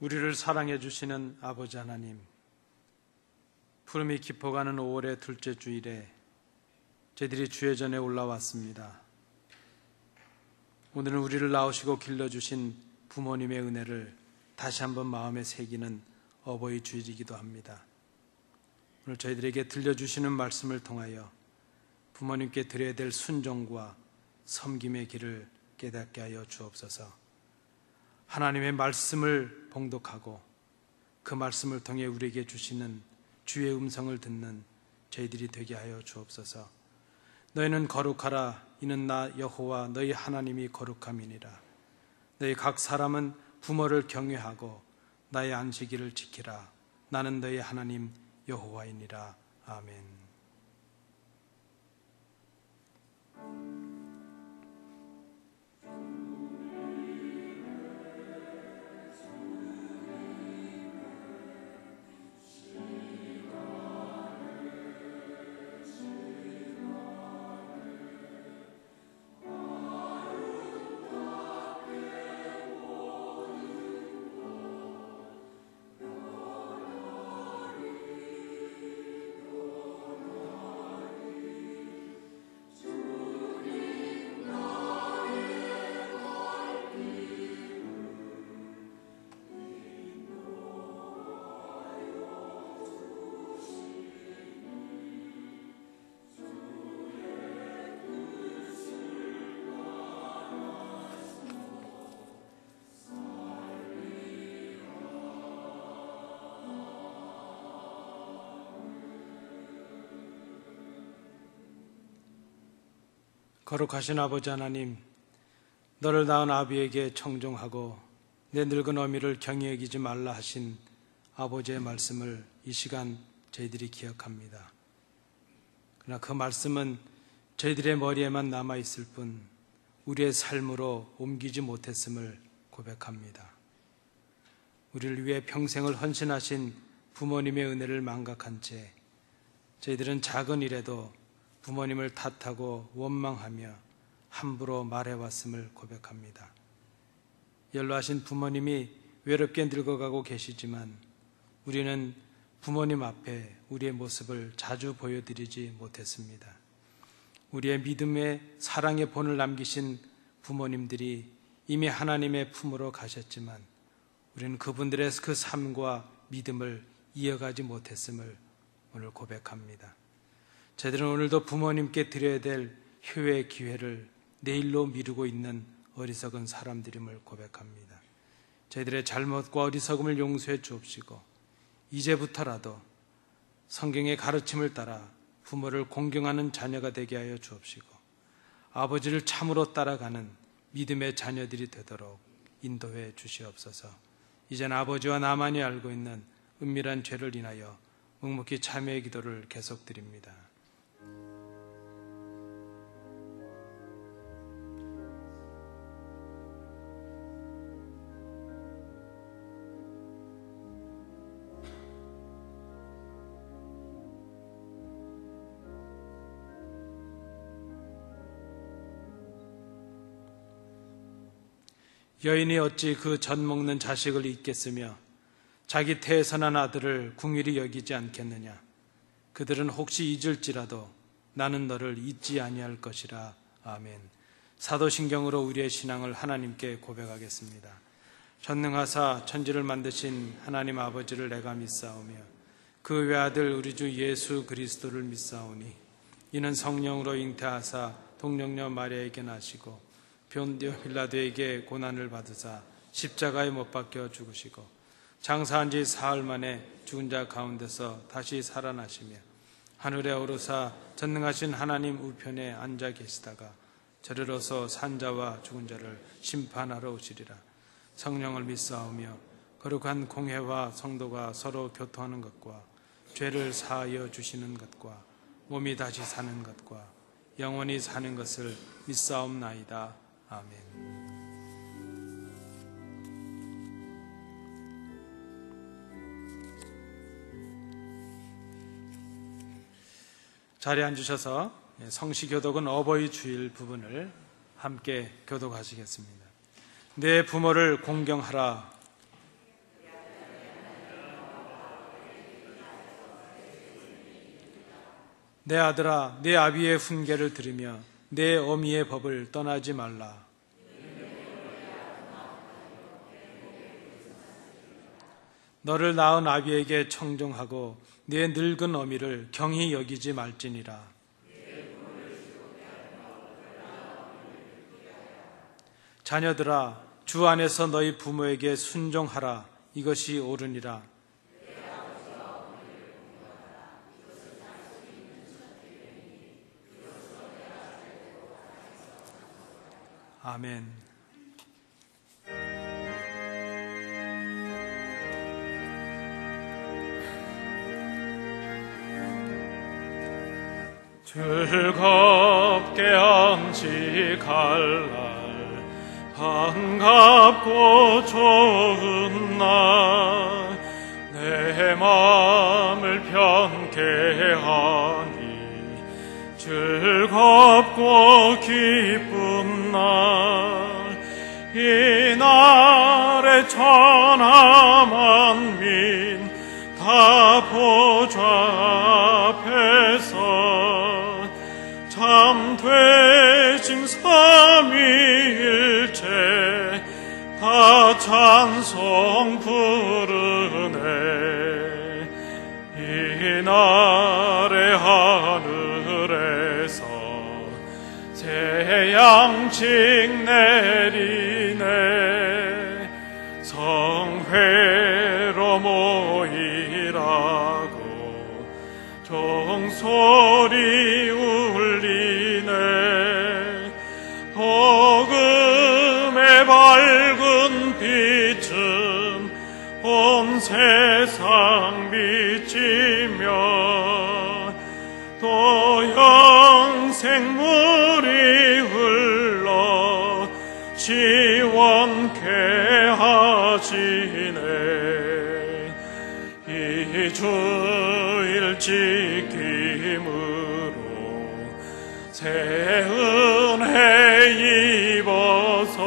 우리를 사랑해 주시는 아버지 하나님, 푸름이 깊어가는 5월의 둘째 주일에 저희들이 주의 전에 올라왔습니다. 오늘은 우리를 낳으시고 길러주신 부모님의 은혜를 다시 한번 마음에 새기는 어버이 주일이기도 합니다. 오늘 저희들에게 들려주시는 말씀을 통하여 부모님께 드려야 될 순종과 섬김의 길을 깨닫게 하여 주옵소서. 하나님의 말씀을 봉독하고 그 말씀을 통해 우리에게 주시는 주의 음성을 듣는 저희들이 되게 하여 주옵소서. 너희는 거룩하라. 이는 나 여호와 너희 하나님이 거룩함이니라. 너희 각 사람은 부모를 경외하고 나의 안식일을 지키라. 나는 너희 하나님 여호와이니라. 아멘. 거룩하신 아버지 하나님, 너를 낳은 아비에게 청종하고 내 늙은 어미를 경히 여기지 말라 하신 아버지의 말씀을 이 시간 저희들이 기억합니다. 그러나 그 말씀은 저희들의 머리에만 남아있을 뿐 우리의 삶으로 옮기지 못했음을 고백합니다. 우리를 위해 평생을 헌신하신 부모님의 은혜를 망각한 채 저희들은 작은 일에도 부모님을 탓하고 원망하며 함부로 말해왔음을 고백합니다. 연로하신 부모님이 외롭게 늙어가고 계시지만 우리는 부모님 앞에 우리의 모습을 자주 보여드리지 못했습니다. 우리의 믿음의 사랑의 본을 남기신 부모님들이 이미 하나님의 품으로 가셨지만 우리는 그분들의 그 삶과 믿음을 이어가지 못했음을 오늘 고백합니다. 저희들은 오늘도 부모님께 드려야 될 효의 기회를 내일로 미루고 있는 어리석은 사람들임을 고백합니다. 저희들의 잘못과 어리석음을 용서해 주옵시고 이제부터라도 성경의 가르침을 따라 부모를 공경하는 자녀가 되게 하여 주옵시고 아버지를 참으로 따라가는 믿음의 자녀들이 되도록 인도해 주시옵소서. 이젠 아버지와 나만이 알고 있는 은밀한 죄를 인하여 묵묵히 참회의 기도를 계속드립니다. 여인이 어찌 그 젖 먹는 자식을 잊겠으며 자기 태선한 아들을 궁일이 여기지 않겠느냐. 그들은 혹시 잊을지라도 나는 너를 잊지 아니할 것이라. 아멘. 사도신경으로 우리의 신앙을 하나님께 고백하겠습니다. 전능하사 천지를 만드신 하나님 아버지를 내가 믿사오며 그 외아들 우리 주 예수 그리스도를 믿사오니 이는 성령으로 잉태하사 동정녀 마리아에게 나시고 본디오 빌라도에게 고난을 받으사 십자가에 못 박혀 죽으시고 장사한 지 사흘 만에 죽은 자 가운데서 다시 살아나시며 하늘에 오르사 전능하신 하나님 우편에 앉아 계시다가 저리로서 산 자와 죽은 자를 심판하러 오시리라. 성령을 믿사오며 거룩한 공회와 성도가 서로 교통하는 것과 죄를 사하여 주시는 것과 몸이 다시 사는 것과 영원히 사는 것을 믿사옵나이다. 아멘. 자리에 앉으셔서 성시교독은 어버이 주일 부분을 함께 교독하시겠습니다. 내 부모를 공경하라. 내 아들아, 내 아비의 훈계를 들으며 내 어미의 법을 떠나지 말라. 너를 낳은 아비에게 청종하고 내 늙은 어미를 경히 여기지 말지니라. 자녀들아, 주 안에서 너희 부모에게 순종하라. 이것이 옳으니라. 아멘. 즐겁게 안식할 날, 반갑고 좋은 날, 내 마음을 편케 하니 즐겁고 기쁜 날, 이 날에 천하 만민 다 보좌 앞에서 참 되신 삼위일체 다 찬송 부르네. 이 날에 하늘에서 새 양식 내리네. 성회로 모이라고 종소리 울리네. 복음의 밝은 빛은 온 세상 비치며 또 영생물이 흘러 시원케 하시네. 이 주일 지킴으로 새 은혜 입어서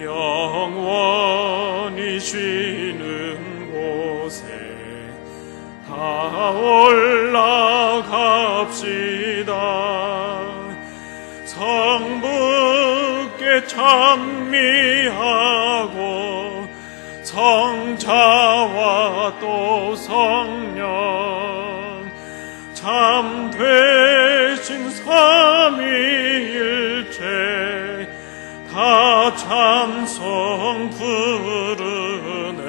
영원히 쉬는 곳에 다 올라갑시다. 성부께 찬미하고 성자와 또 성령 참 되신 삼위일체 다 찬송 부르네.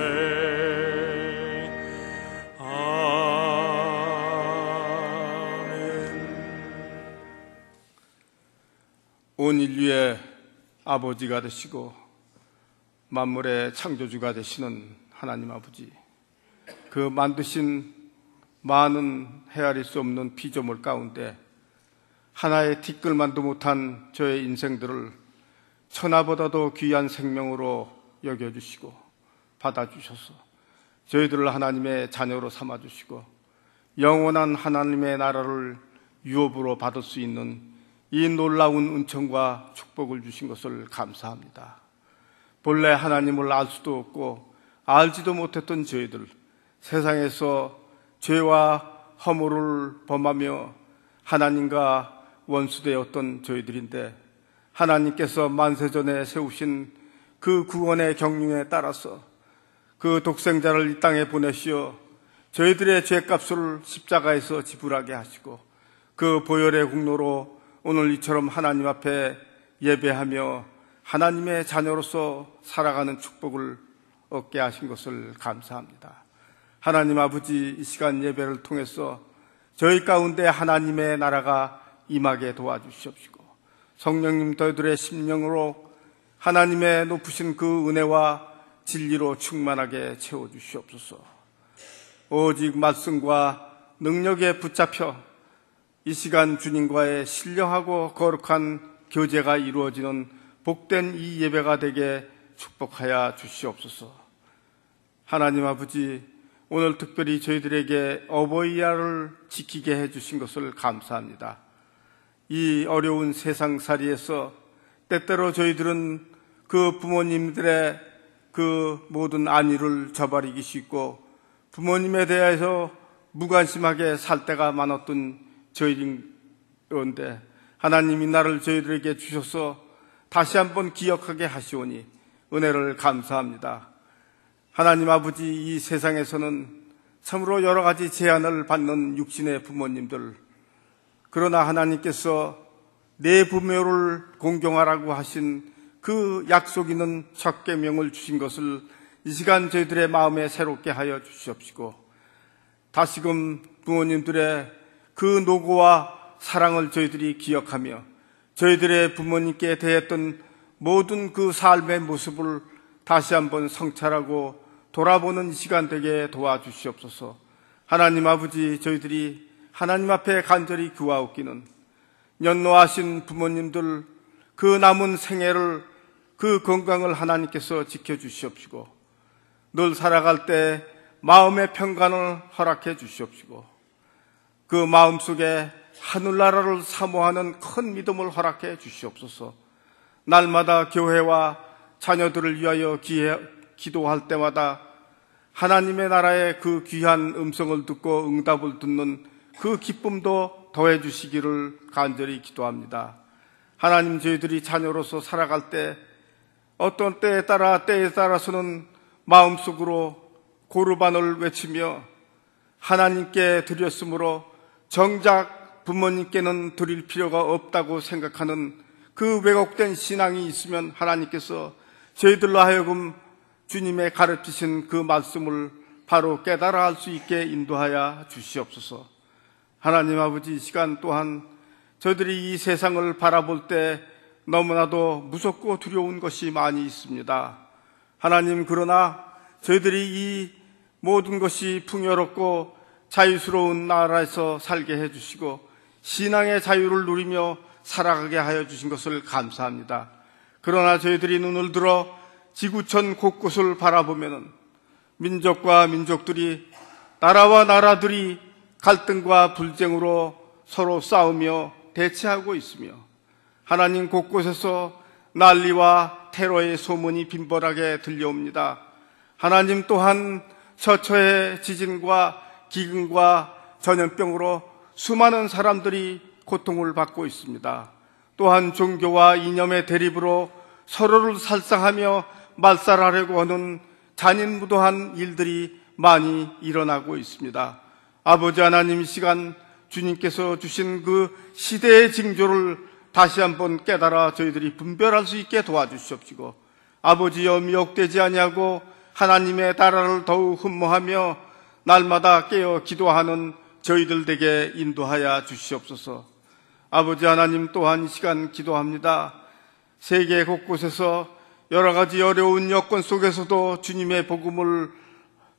온 인류의 아버지가 되시고 만물의 창조주가 되시는 하나님 아버지, 그 만드신 많은 헤아릴 수 없는 피조물 가운데 하나의 티끌만도 못한 저의 인생들을 천하보다도 귀한 생명으로 여겨주시고 받아주셔서 저희들을 하나님의 자녀로 삼아주시고 영원한 하나님의 나라를 유업으로 받을 수 있는 이 놀라운 은총과 축복을 주신 것을 감사합니다. 본래 하나님을 알 수도 없고 알지도 못했던 저희들, 세상에서 죄와 허물을 범하며 하나님과 원수되었던 저희들인데 하나님께서 만세전에 세우신 그 구원의 경륜에 따라서 그 독생자를 이 땅에 보내시어 저희들의 죄값을 십자가에서 지불하게 하시고 그 보혈의 공로로 오늘 이처럼 하나님 앞에 예배하며 하나님의 자녀로서 살아가는 축복을 얻게 하신 것을 감사합니다. 하나님 아버지, 이 시간 예배를 통해서 저희 가운데 하나님의 나라가 임하게 도와주시옵시고 성령님 저희들의 심령으로 하나님의 높으신 그 은혜와 진리로 충만하게 채워주시옵소서. 오직 말씀과 능력에 붙잡혀 이 시간 주님과의 신령하고 거룩한 교제가 이루어지는 복된 이 예배가 되게 축복하여 주시옵소서. 하나님 아버지, 오늘 특별히 저희들에게 어버이날을 지키게 해주신 것을 감사합니다. 이 어려운 세상살이에서 때때로 저희들은 그 부모님들의 그 모든 안위를 저버리기 쉽고 부모님에 대해서 무관심하게 살 때가 많았던 저희인데 하나님이 나를 저희들에게 주셔서 다시 한번 기억하게 하시오니 은혜를 감사합니다. 하나님 아버지, 이 세상에서는 참으로 여러 가지 제한을 받는 육신의 부모님들, 그러나 하나님께서 내 부모를 공경하라고 하신 그 약속 있는 첫 계명을 주신 것을 이 시간 저희들의 마음에 새롭게 하여 주시옵시고, 다시금 부모님들의 그 노고와 사랑을 저희들이 기억하며 저희들의 부모님께 대했던 모든 그 삶의 모습을 다시 한번 성찰하고 돌아보는 시간 되게 도와주시옵소서. 하나님 아버지, 저희들이 하나님 앞에 간절히 구하옵기는 연노하신 부모님들 그 남은 생애를, 그 건강을 하나님께서 지켜주시옵시고 늘 살아갈 때 마음의 평강을 허락해 주시옵시고 그 마음속에 하늘나라를 사모하는 큰 믿음을 허락해 주시옵소서. 날마다 교회와 자녀들을 위하여 기도할 때마다 하나님의 나라의 그 귀한 음성을 듣고 응답을 듣는 그 기쁨도 더해 주시기를 간절히 기도합니다. 하나님, 저희들이 자녀로서 살아갈 때 어떤 때에 따라서는 마음속으로 고르반을 외치며 하나님께 드렸으므로 정작 부모님께는 드릴 필요가 없다고 생각하는 그 왜곡된 신앙이 있으면 하나님께서 저희들로 하여금 주님의 가르치신 그 말씀을 바로 깨달아 할 수 있게 인도하여 주시옵소서. 하나님 아버지, 이 시간 또한 저희들이 이 세상을 바라볼 때 너무나도 무섭고 두려운 것이 많이 있습니다. 하나님, 그러나 저희들이 이 모든 것이 풍요롭고 자유스러운 나라에서 살게 해주시고 신앙의 자유를 누리며 살아가게 하여 주신 것을 감사합니다. 그러나 저희들이 눈을 들어 지구촌 곳곳을 바라보면 민족과 민족들이, 나라와 나라들이 갈등과 불쟁으로 서로 싸우며 대치하고 있으며 하나님, 곳곳에서 난리와 테러의 소문이 빈번하게 들려옵니다. 하나님, 또한 처처의 지진과 기근과 전염병으로 수많은 사람들이 고통을 받고 있습니다. 또한 종교와 이념의 대립으로 서로를 살상하며 말살하려고 하는 잔인무도한 일들이 많이 일어나고 있습니다. 아버지 하나님, 이 시간 주님께서 주신 그 시대의 징조를 다시 한번 깨달아 저희들이 분별할 수 있게 도와주시옵시고, 아버지여, 미혹되지 아니하고 하나님의 나라를 더욱 흠모하며 날마다 깨어 기도하는 저희들 되게 인도하여 주시옵소서. 아버지 하나님, 또한 이 시간 기도합니다. 세계 곳곳에서 여러 가지 어려운 여건 속에서도 주님의 복음을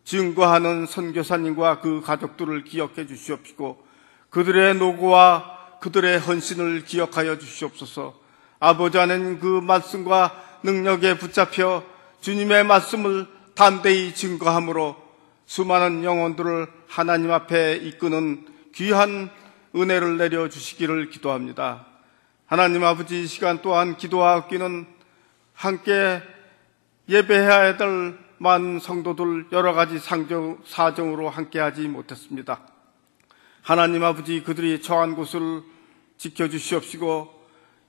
증거하는 선교사님과 그 가족들을 기억해 주시옵시고 그들의 노고와 그들의 헌신을 기억하여 주시옵소서. 아버지 하나님, 그 말씀과 능력에 붙잡혀 주님의 말씀을 담대히 증거함으로 수많은 영혼들을 하나님 앞에 이끄는 귀한 은혜를 내려주시기를 기도합니다. 하나님 아버지, 이 시간 또한 기도하기는 함께 예배해야 될 많은 성도들 여러 가지 사정으로 함께하지 못했습니다. 하나님 아버지, 그들이 처한 곳을 지켜주시옵시고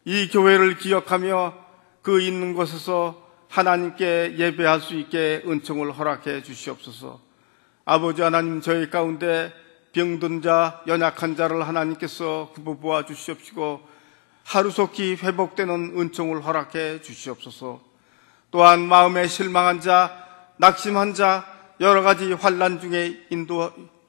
이 교회를 기억하며 그 있는 곳에서 하나님께 예배할 수 있게 은총을 허락해 주시옵소서. 아버지 하나님, 저희 가운데 병든 자, 연약한 자를 하나님께서 굽어보아 주시옵시고 하루속히 회복되는 은총을 허락해 주시옵소서. 또한 마음에 실망한 자, 낙심한 자, 여러 가지 환난 중에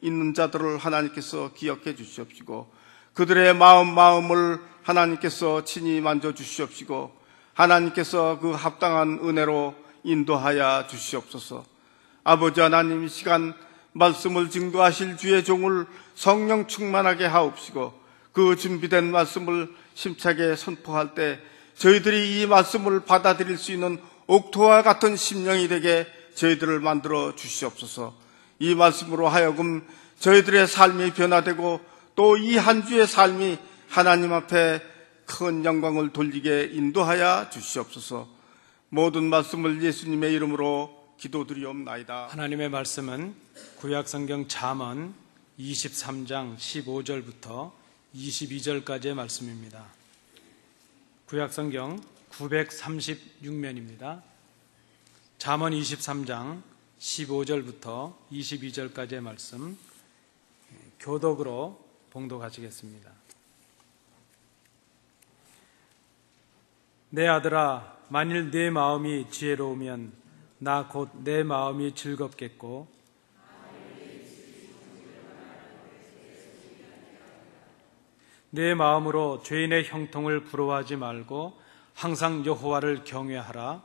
있는 자들을 하나님께서 기억해 주시옵시고 그들의 마음을 하나님께서 친히 만져주시옵시고 하나님께서 그 합당한 은혜로 인도하여 주시옵소서. 아버지 하나님, 이 시간 말씀을 증거하실 주의 종을 성령 충만하게 하옵시고 그 준비된 말씀을 심차게 선포할 때 저희들이 이 말씀을 받아들일 수 있는 옥토와 같은 심령이 되게 저희들을 만들어 주시옵소서. 이 말씀으로 하여금 저희들의 삶이 변화되고 또 이 한 주의 삶이 하나님 앞에 큰 영광을 돌리게 인도하여 주시옵소서. 모든 말씀을 예수님의 이름으로 기도드리옵나이다. 하나님의 말씀은 구약성경 잠언 23장 15절부터 22절까지의 말씀입니다. 구약성경 936면입니다. 잠언 23장 15절부터 22절까지의 말씀 교독으로 봉독하시겠습니다. 내 아들아, 만일 내 마음이 지혜로우면 나 곧 내 마음이 즐겁겠고 내 마음으로 죄인의 형통을 부러워하지 말고 항상 여호와를 경외하라.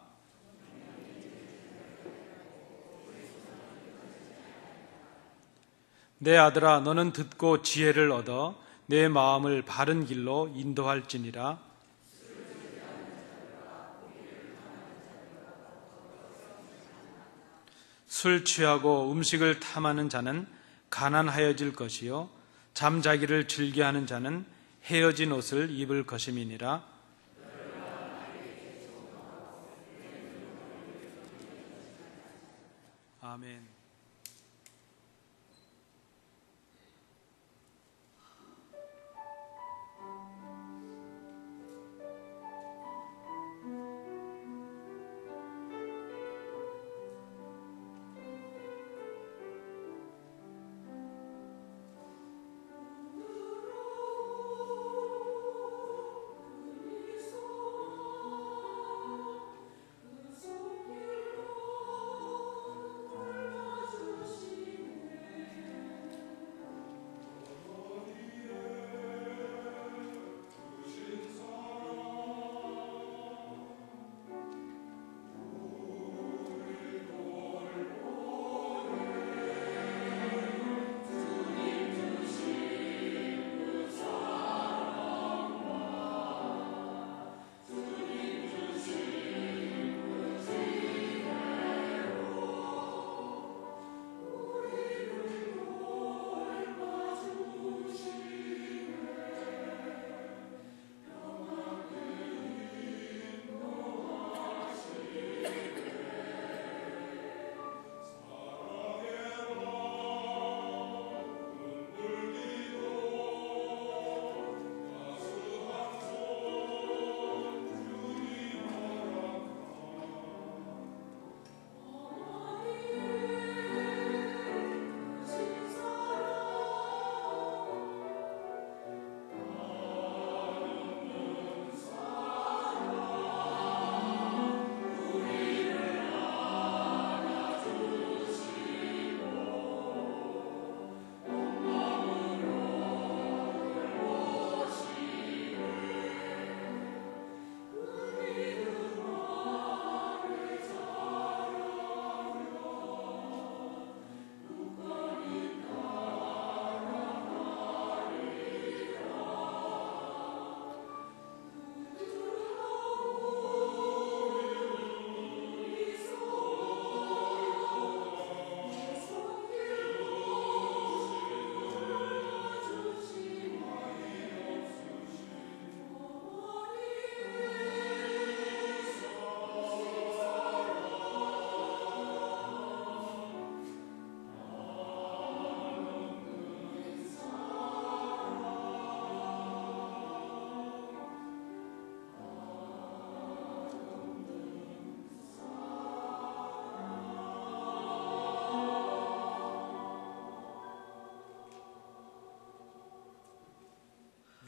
내 아들아, 너는 듣고 지혜를 얻어 내 마음을 바른 길로 인도할지니라. 술 취하고 음식을 탐하는 자는 가난하여질 것이요 잠자기를 즐겨하는 자는 헤어진 옷을 입을 것임이니라. 아멘.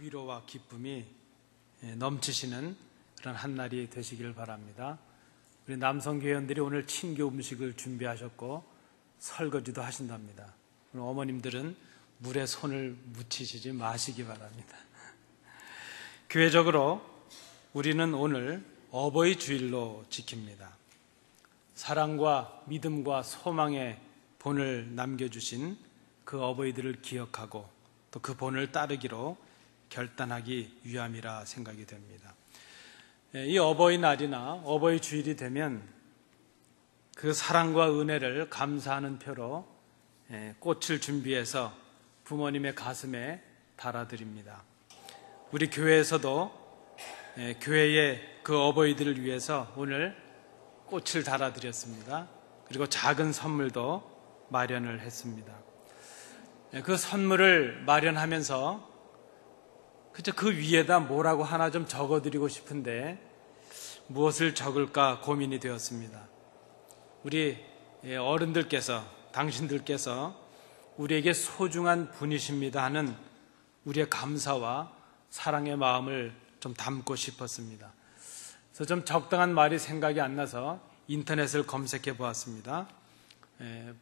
위로와 기쁨이 넘치시는 그런 한날이 되시길 바랍니다. 우리 남성교회원들이 오늘 친교 음식을 준비하셨고 설거지도 하신답니다. 오늘 어머님들은 물에 손을 묻히시지 마시기 바랍니다. 교회적으로 우리는 오늘 어버이 주일로 지킵니다. 사랑과 믿음과 소망의 본을 남겨주신 그 어버이들을 기억하고 또 그 본을 따르기로 결단하기 위함이라 생각이 됩니다. 이 어버이날이나 어버이 주일이 되면 그 사랑과 은혜를 감사하는 표로 꽃을 준비해서 부모님의 가슴에 달아드립니다. 우리 교회에서도 교회의 그 어버이들을 위해서 오늘 꽃을 달아드렸습니다. 그리고 작은 선물도 마련을 했습니다. 그 선물을 마련하면서 그저 그 위에다 뭐라고 하나 좀 적어드리고 싶은데 무엇을 적을까 고민이 되었습니다. 우리 어른들께서, 당신들께서 우리에게 소중한 분이십니다 하는 우리의 감사와 사랑의 마음을 좀 담고 싶었습니다. 그래서 좀 적당한 말이 생각이 안 나서 인터넷을 검색해 보았습니다.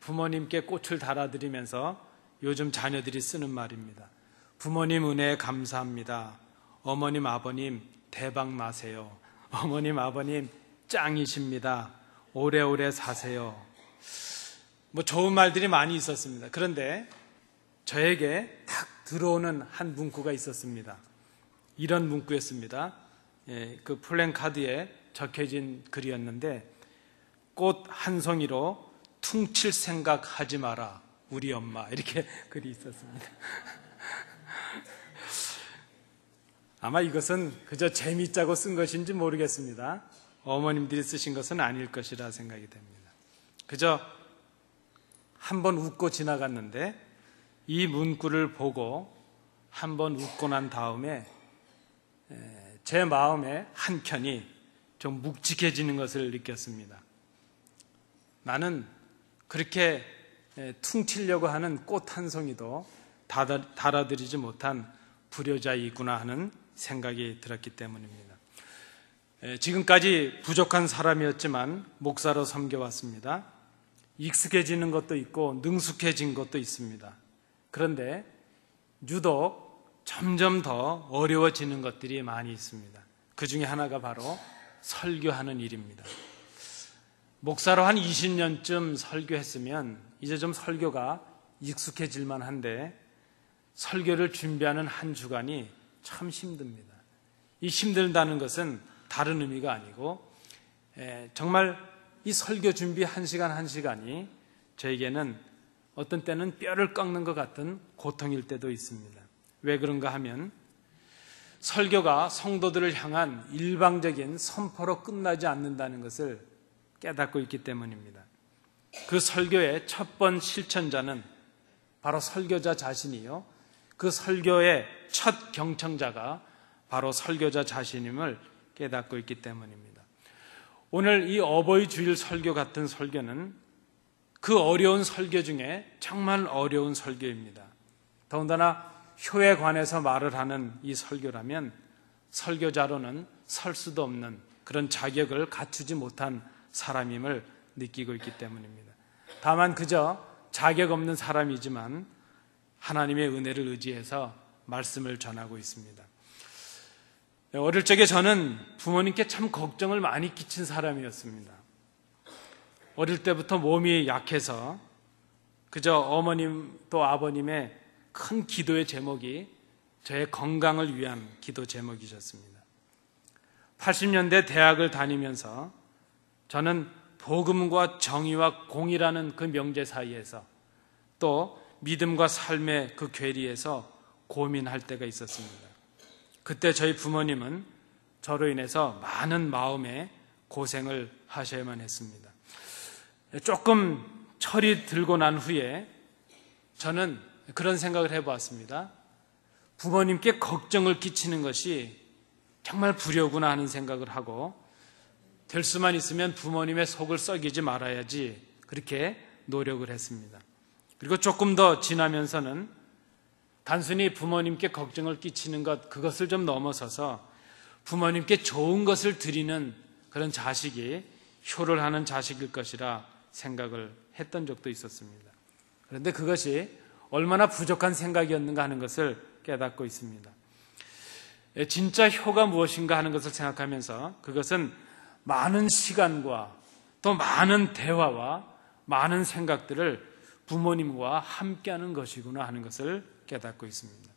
부모님께 꽃을 달아드리면서 요즘 자녀들이 쓰는 말입니다. 부모님 은혜에 감사합니다. 어머님, 아버님 대박 나세요. 어머님, 아버님 짱이십니다. 오래오래 사세요. 뭐 좋은 말들이 많이 있었습니다. 그런데 저에게 탁 들어오는 한 문구가 있었습니다. 이런 문구였습니다. 그 플랜카드에 적혀진 글이었는데, 꽃 한 송이로 퉁칠 생각 하지 마라 우리 엄마, 이렇게 글이 있었습니다. 아마 이것은 그저 재미있자고 쓴 것인지 모르겠습니다. 어머님들이 쓰신 것은 아닐 것이라 생각이 됩니다. 그저 한번 웃고 지나갔는데 이 문구를 보고 한번 웃고 난 다음에 제 마음의 한켠이 좀 묵직해지는 것을 느꼈습니다. 나는 그렇게 퉁치려고 하는 꽃 한 송이도 달아드리지 못한 불효자이구나 하는 생각이 들었기 때문입니다. 지금까지 부족한 사람이었지만 목사로 섬겨왔습니다. 익숙해지는 것도 있고 능숙해진 것도 있습니다. 그런데 유독 점점 더 어려워지는 것들이 많이 있습니다. 그 중에 하나가 바로 설교하는 일입니다. 목사로 한 20년쯤 설교했으면 이제 좀 설교가 익숙해질 만한데 설교를 준비하는 한 주간이 참 힘듭니다. 이 힘들다는 것은 다른 의미가 아니고 정말 이 설교 준비 한 시간이 저에게는 어떤 때는 뼈를 꺾는 것 같은 고통일 때도 있습니다. 왜 그런가 하면 설교가 성도들을 향한 일방적인 선포로 끝나지 않는다는 것을 깨닫고 있기 때문입니다. 그 설교의 첫 번 실천자는 바로 설교자 자신이요, 그 설교의 첫 경청자가 바로 설교자 자신임을 깨닫고 있기 때문입니다. 오늘 이 어버이 주일 설교 같은 설교는 그 어려운 설교 중에 정말 어려운 설교입니다. 더군다나 효에 관해서 말을 하는 이 설교라면 설교자로는 설 수도 없는 그런 자격을 갖추지 못한 사람임을 느끼고 있기 때문입니다. 다만 그저 자격 없는 사람이지만 하나님의 은혜를 의지해서 말씀을 전하고 있습니다. 어릴 적에 저는 부모님께 참 걱정을 많이 끼친 사람이었습니다. 어릴 때부터 몸이 약해서 그저 어머님 또 아버님의 큰 기도의 제목이 저의 건강을 위한 기도 제목이셨습니다. 80년대 대학을 다니면서 저는 복음과 정의와 공의라는 그 명제 사이에서 또 믿음과 삶의 그 괴리에서 고민할 때가 있었습니다. 그때 저희 부모님은 저로 인해서 많은 마음의 고생을 하셔야만 했습니다. 조금 철이 들고 난 후에 저는 그런 생각을 해보았습니다. 부모님께 걱정을 끼치는 것이 정말 불효구나 하는 생각을 하고 될 수만 있으면 부모님의 속을 썩이지 말아야지 그렇게 노력을 했습니다. 그리고 조금 더 지나면서는 단순히 부모님께 걱정을 끼치는 것, 그것을 좀 넘어서서 부모님께 좋은 것을 드리는 그런 자식이 효를 하는 자식일 것이라 생각을 했던 적도 있었습니다. 그런데 그것이 얼마나 부족한 생각이었는가 하는 것을 깨닫고 있습니다. 진짜 효가 무엇인가 하는 것을 생각하면서 그것은 많은 시간과 또 많은 대화와 많은 생각들을 부모님과 함께하는 것이구나 하는 것을 깨닫고 있습니다.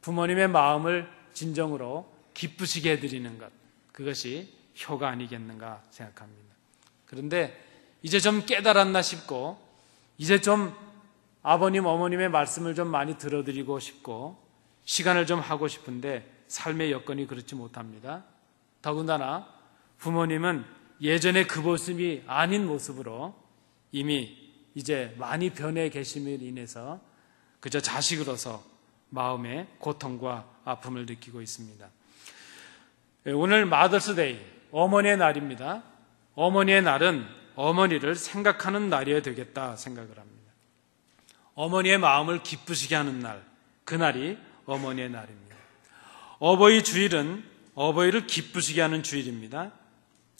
부모님의 마음을 진정으로 기쁘시게 해드리는 것, 그것이 효가 아니겠는가 생각합니다. 그런데 이제 좀 깨달았나 싶고 이제 좀 아버님 어머님의 말씀을 좀 많이 들어드리고 싶고 시간을 좀 하고 싶은데 삶의 여건이 그렇지 못합니다. 더군다나 부모님은 예전의 그 모습이 아닌 모습으로 이미 이제 많이 변해 계심으로 인해서 그저 자식으로서 마음의 고통과 아픔을 느끼고 있습니다. 오늘 마더스데이, 어머니의 날입니다. 어머니의 날은 어머니를 생각하는 날이어야 되겠다 생각을 합니다. 어머니의 마음을 기쁘시게 하는 날, 그날이 어머니의 날입니다. 어버이 주일은 어버이를 기쁘시게 하는 주일입니다.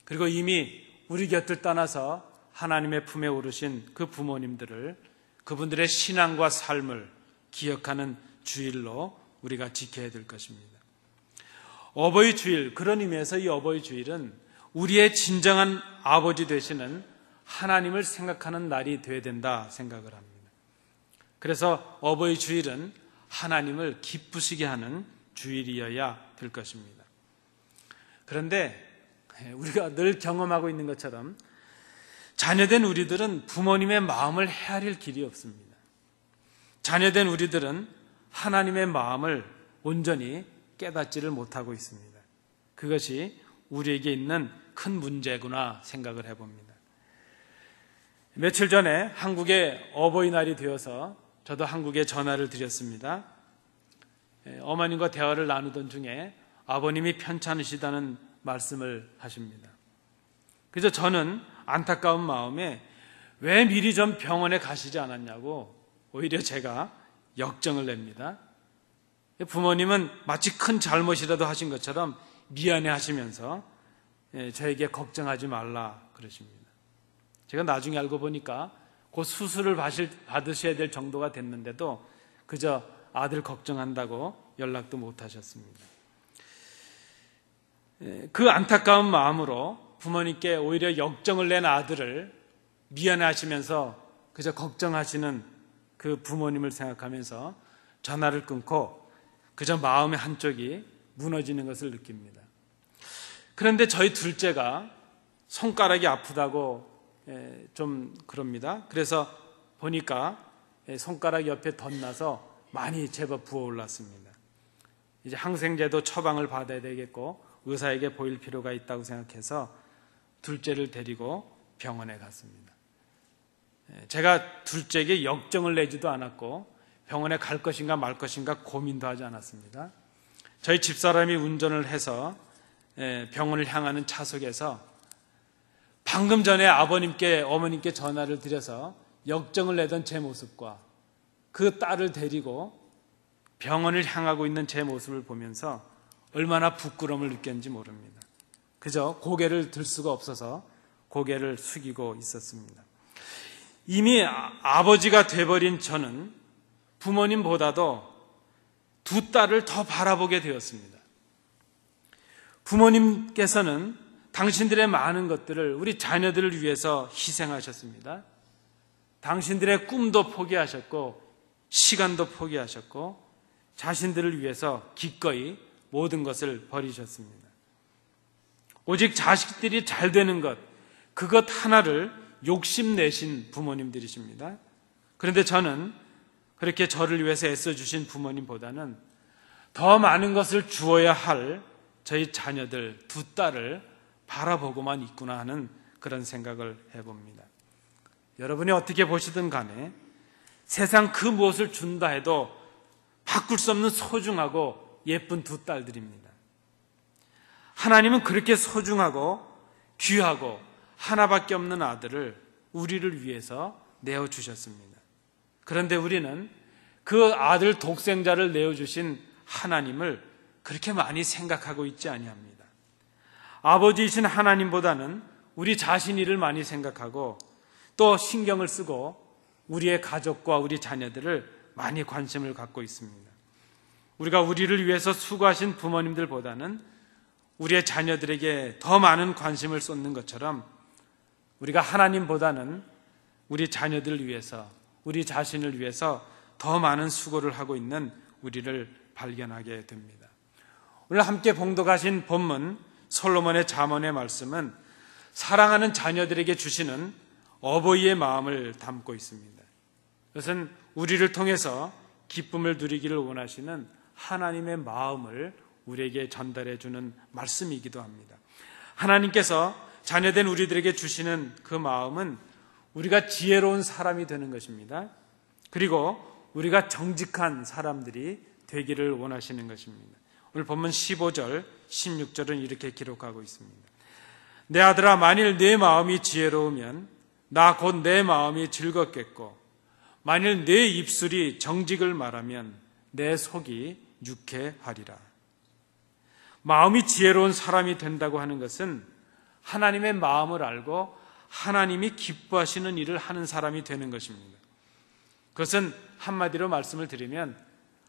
그리고 이미 우리 곁을 떠나서 하나님의 품에 오르신 그 부모님들을, 그분들의 신앙과 삶을 기억하는 주일로 우리가 지켜야 될 것입니다. 어버이 주일, 그런 의미에서 이 어버이 주일은 우리의 진정한 아버지 되시는 하나님을 생각하는 날이 되어야 된다 생각을 합니다. 그래서 어버이 주일은 하나님을 기쁘시게 하는 주일이어야 될 것입니다. 그런데 우리가 늘 경험하고 있는 것처럼 자녀된 우리들은 부모님의 마음을 헤아릴 길이 없습니다. 자녀된 우리들은 하나님의 마음을 온전히 깨닫지를 못하고 있습니다. 그것이 우리에게 있는 큰 문제구나 생각을 해봅니다. 며칠 전에 한국의 어버이날이 되어서 저도 한국에 전화를 드렸습니다. 어머님과 대화를 나누던 중에 아버님이 편찮으시다는 말씀을 하십니다. 그래서 저는 안타까운 마음에 왜 미리 좀 병원에 가시지 않았냐고 오히려 제가 역정을 냅니다. 부모님은 마치 큰 잘못이라도 하신 것처럼 미안해 하시면서 저에게 걱정하지 말라 그러십니다. 제가 나중에 알고 보니까 곧 수술을 받으셔야 될 정도가 됐는데도 그저 아들 걱정한다고 연락도 못 하셨습니다. 그 안타까운 마음으로 부모님께 오히려 역정을 낸 아들을 미안해 하시면서 그저 걱정하시는 그 부모님을 생각하면서 전화를 끊고 그저 마음의 한쪽이 무너지는 것을 느낍니다. 그런데 저희 둘째가 손가락이 아프다고 좀 그럽니다. 그래서 보니까 손가락 옆에 덧나서 많이 제법 부어올랐습니다. 이제 항생제도 처방을 받아야 되겠고 의사에게 보일 필요가 있다고 생각해서 둘째를 데리고 병원에 갔습니다. 제가 둘째에게 역정을 내지도 않았고 병원에 갈 것인가 말 것인가 고민도 하지 않았습니다. 저희 집사람이 운전을 해서 병원을 향하는 차석에서 방금 전에 아버님께 어머님께 전화를 드려서 역정을 내던 제 모습과 그 딸을 데리고 병원을 향하고 있는 제 모습을 보면서 얼마나 부끄러움을 느꼈는지 모릅니다. 그저 고개를 들 수가 없어서 고개를 숙이고 있었습니다. 이미 아버지가 돼버린 저는 부모님보다도 두 딸을 더 바라보게 되었습니다. 부모님께서는 당신들의 많은 것들을 우리 자녀들을 위해서 희생하셨습니다. 당신들의 꿈도 포기하셨고 시간도 포기하셨고 자신들을 위해서 기꺼이 모든 것을 버리셨습니다. 오직 자식들이 잘 되는 것, 그것 하나를 욕심내신 부모님들이십니다. 그런데 저는 그렇게 저를 위해서 애써주신 부모님보다는 더 많은 것을 주어야 할 저희 자녀들 두 딸을 바라보고만 있구나 하는 그런 생각을 해봅니다. 여러분이 어떻게 보시든 간에 세상 그 무엇을 준다 해도 바꿀 수 없는 소중하고 예쁜 두 딸들입니다. 하나님은 그렇게 소중하고 귀하고 하나밖에 없는 아들을 우리를 위해서 내어주셨습니다. 그런데 우리는 그 아들 독생자를 내어주신 하나님을 그렇게 많이 생각하고 있지 아니합니다. 아버지이신 하나님보다는 우리 자신이를 많이 생각하고 또 신경을 쓰고 우리의 가족과 우리 자녀들을 많이 관심을 갖고 있습니다. 우리가 우리를 위해서 수고하신 부모님들보다는 우리의 자녀들에게 더 많은 관심을 쏟는 것처럼 우리가 하나님보다는 우리 자녀들을 위해서 우리 자신을 위해서 더 많은 수고를 하고 있는 우리를 발견하게 됩니다. 오늘 함께 봉독하신 본문 솔로몬의 잠언의 말씀은 사랑하는 자녀들에게 주시는 어버이의 마음을 담고 있습니다. 그것은 우리를 통해서 기쁨을 누리기를 원하시는 하나님의 마음을 우리에게 전달해 주는 말씀이기도 합니다. 하나님께서 자녀된 우리들에게 주시는 그 마음은 우리가 지혜로운 사람이 되는 것입니다. 그리고 우리가 정직한 사람들이 되기를 원하시는 것입니다. 오늘 본문 15절, 16절은 이렇게 기록하고 있습니다. 내 아들아, 만일 내 마음이 지혜로우면 나 곧 내 마음이 즐겁겠고, 만일 내 입술이 정직을 말하면 내 속이 유쾌하리라. 마음이 지혜로운 사람이 된다고 하는 것은 하나님의 마음을 알고 하나님이 기뻐하시는 일을 하는 사람이 되는 것입니다. 그것은 한마디로 말씀을 드리면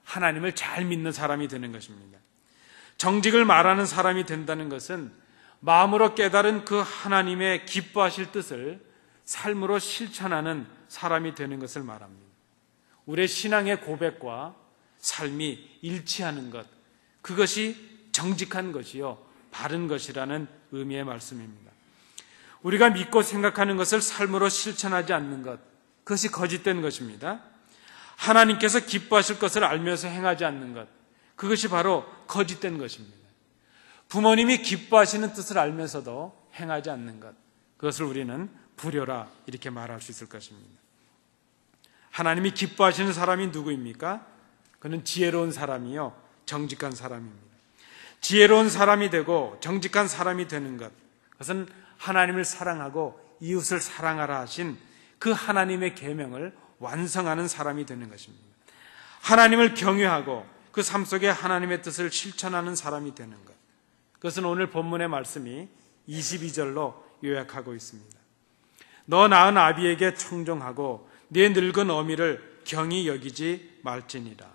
하나님을 잘 믿는 사람이 되는 것입니다. 정직을 말하는 사람이 된다는 것은 마음으로 깨달은 그 하나님의 기뻐하실 뜻을 삶으로 실천하는 사람이 되는 것을 말합니다. 우리의 신앙의 고백과 삶이 일치하는 것, 그것이 정직한 것이요 바른 것이라는 의미의 말씀입니다. 우리가 믿고 생각하는 것을 삶으로 실천하지 않는 것, 그것이 거짓된 것입니다. 하나님께서 기뻐하실 것을 알면서 행하지 않는 것, 그것이 바로 거짓된 것입니다. 부모님이 기뻐하시는 뜻을 알면서도 행하지 않는 것, 그것을 우리는 불효라 이렇게 말할 수 있을 것입니다. 하나님이 기뻐하시는 사람이 누구입니까? 그는 지혜로운 사람이요 정직한 사람입니다. 지혜로운 사람이 되고 정직한 사람이 되는 것, 그것은 하나님을 사랑하고 이웃을 사랑하라 하신 그 하나님의 계명을 완성하는 사람이 되는 것입니다. 하나님을 경외하고 그 삶 속에 하나님의 뜻을 실천하는 사람이 되는 것, 그것은 오늘 본문의 말씀이 22절로 요약하고 있습니다. 너 낳은 아비에게 청종하고 네 늙은 어미를 경히 여기지 말지니라.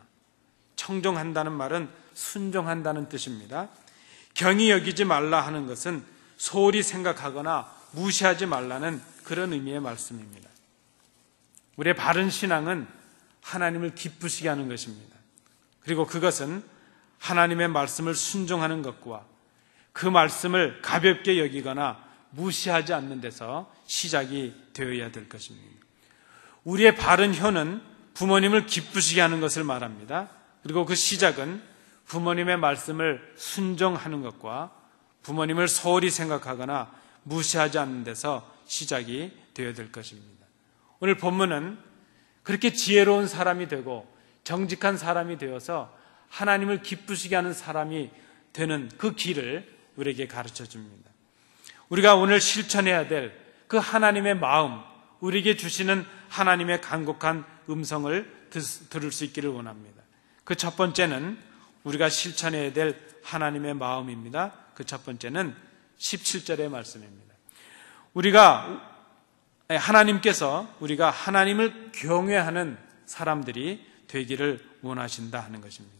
청종한다는 말은 순종한다는 뜻입니다. 경히 여기지 말라 하는 것은 소홀히 생각하거나 무시하지 말라는 그런 의미의 말씀입니다. 우리의 바른 신앙은 하나님을 기쁘시게 하는 것입니다. 그리고 그것은 하나님의 말씀을 순종하는 것과 그 말씀을 가볍게 여기거나 무시하지 않는 데서 시작이 되어야 될 것입니다. 우리의 바른 혀는 부모님을 기쁘시게 하는 것을 말합니다. 그리고 그 시작은 부모님의 말씀을 순종하는 것과 부모님을 소홀히 생각하거나 무시하지 않는 데서 시작이 되어야 될 것입니다. 오늘 본문은 그렇게 지혜로운 사람이 되고 정직한 사람이 되어서 하나님을 기쁘시게 하는 사람이 되는 그 길을 우리에게 가르쳐 줍니다. 우리가 오늘 실천해야 될 그 하나님의 마음, 우리에게 주시는 하나님의 간곡한 음성을 들을 수 있기를 원합니다. 그 첫 번째는 우리가 실천해야 될 하나님의 마음입니다. 그 첫 번째는 17절의 말씀입니다. 하나님께서 우리가 하나님을 경외하는 사람들이 되기를 원하신다 하는 것입니다.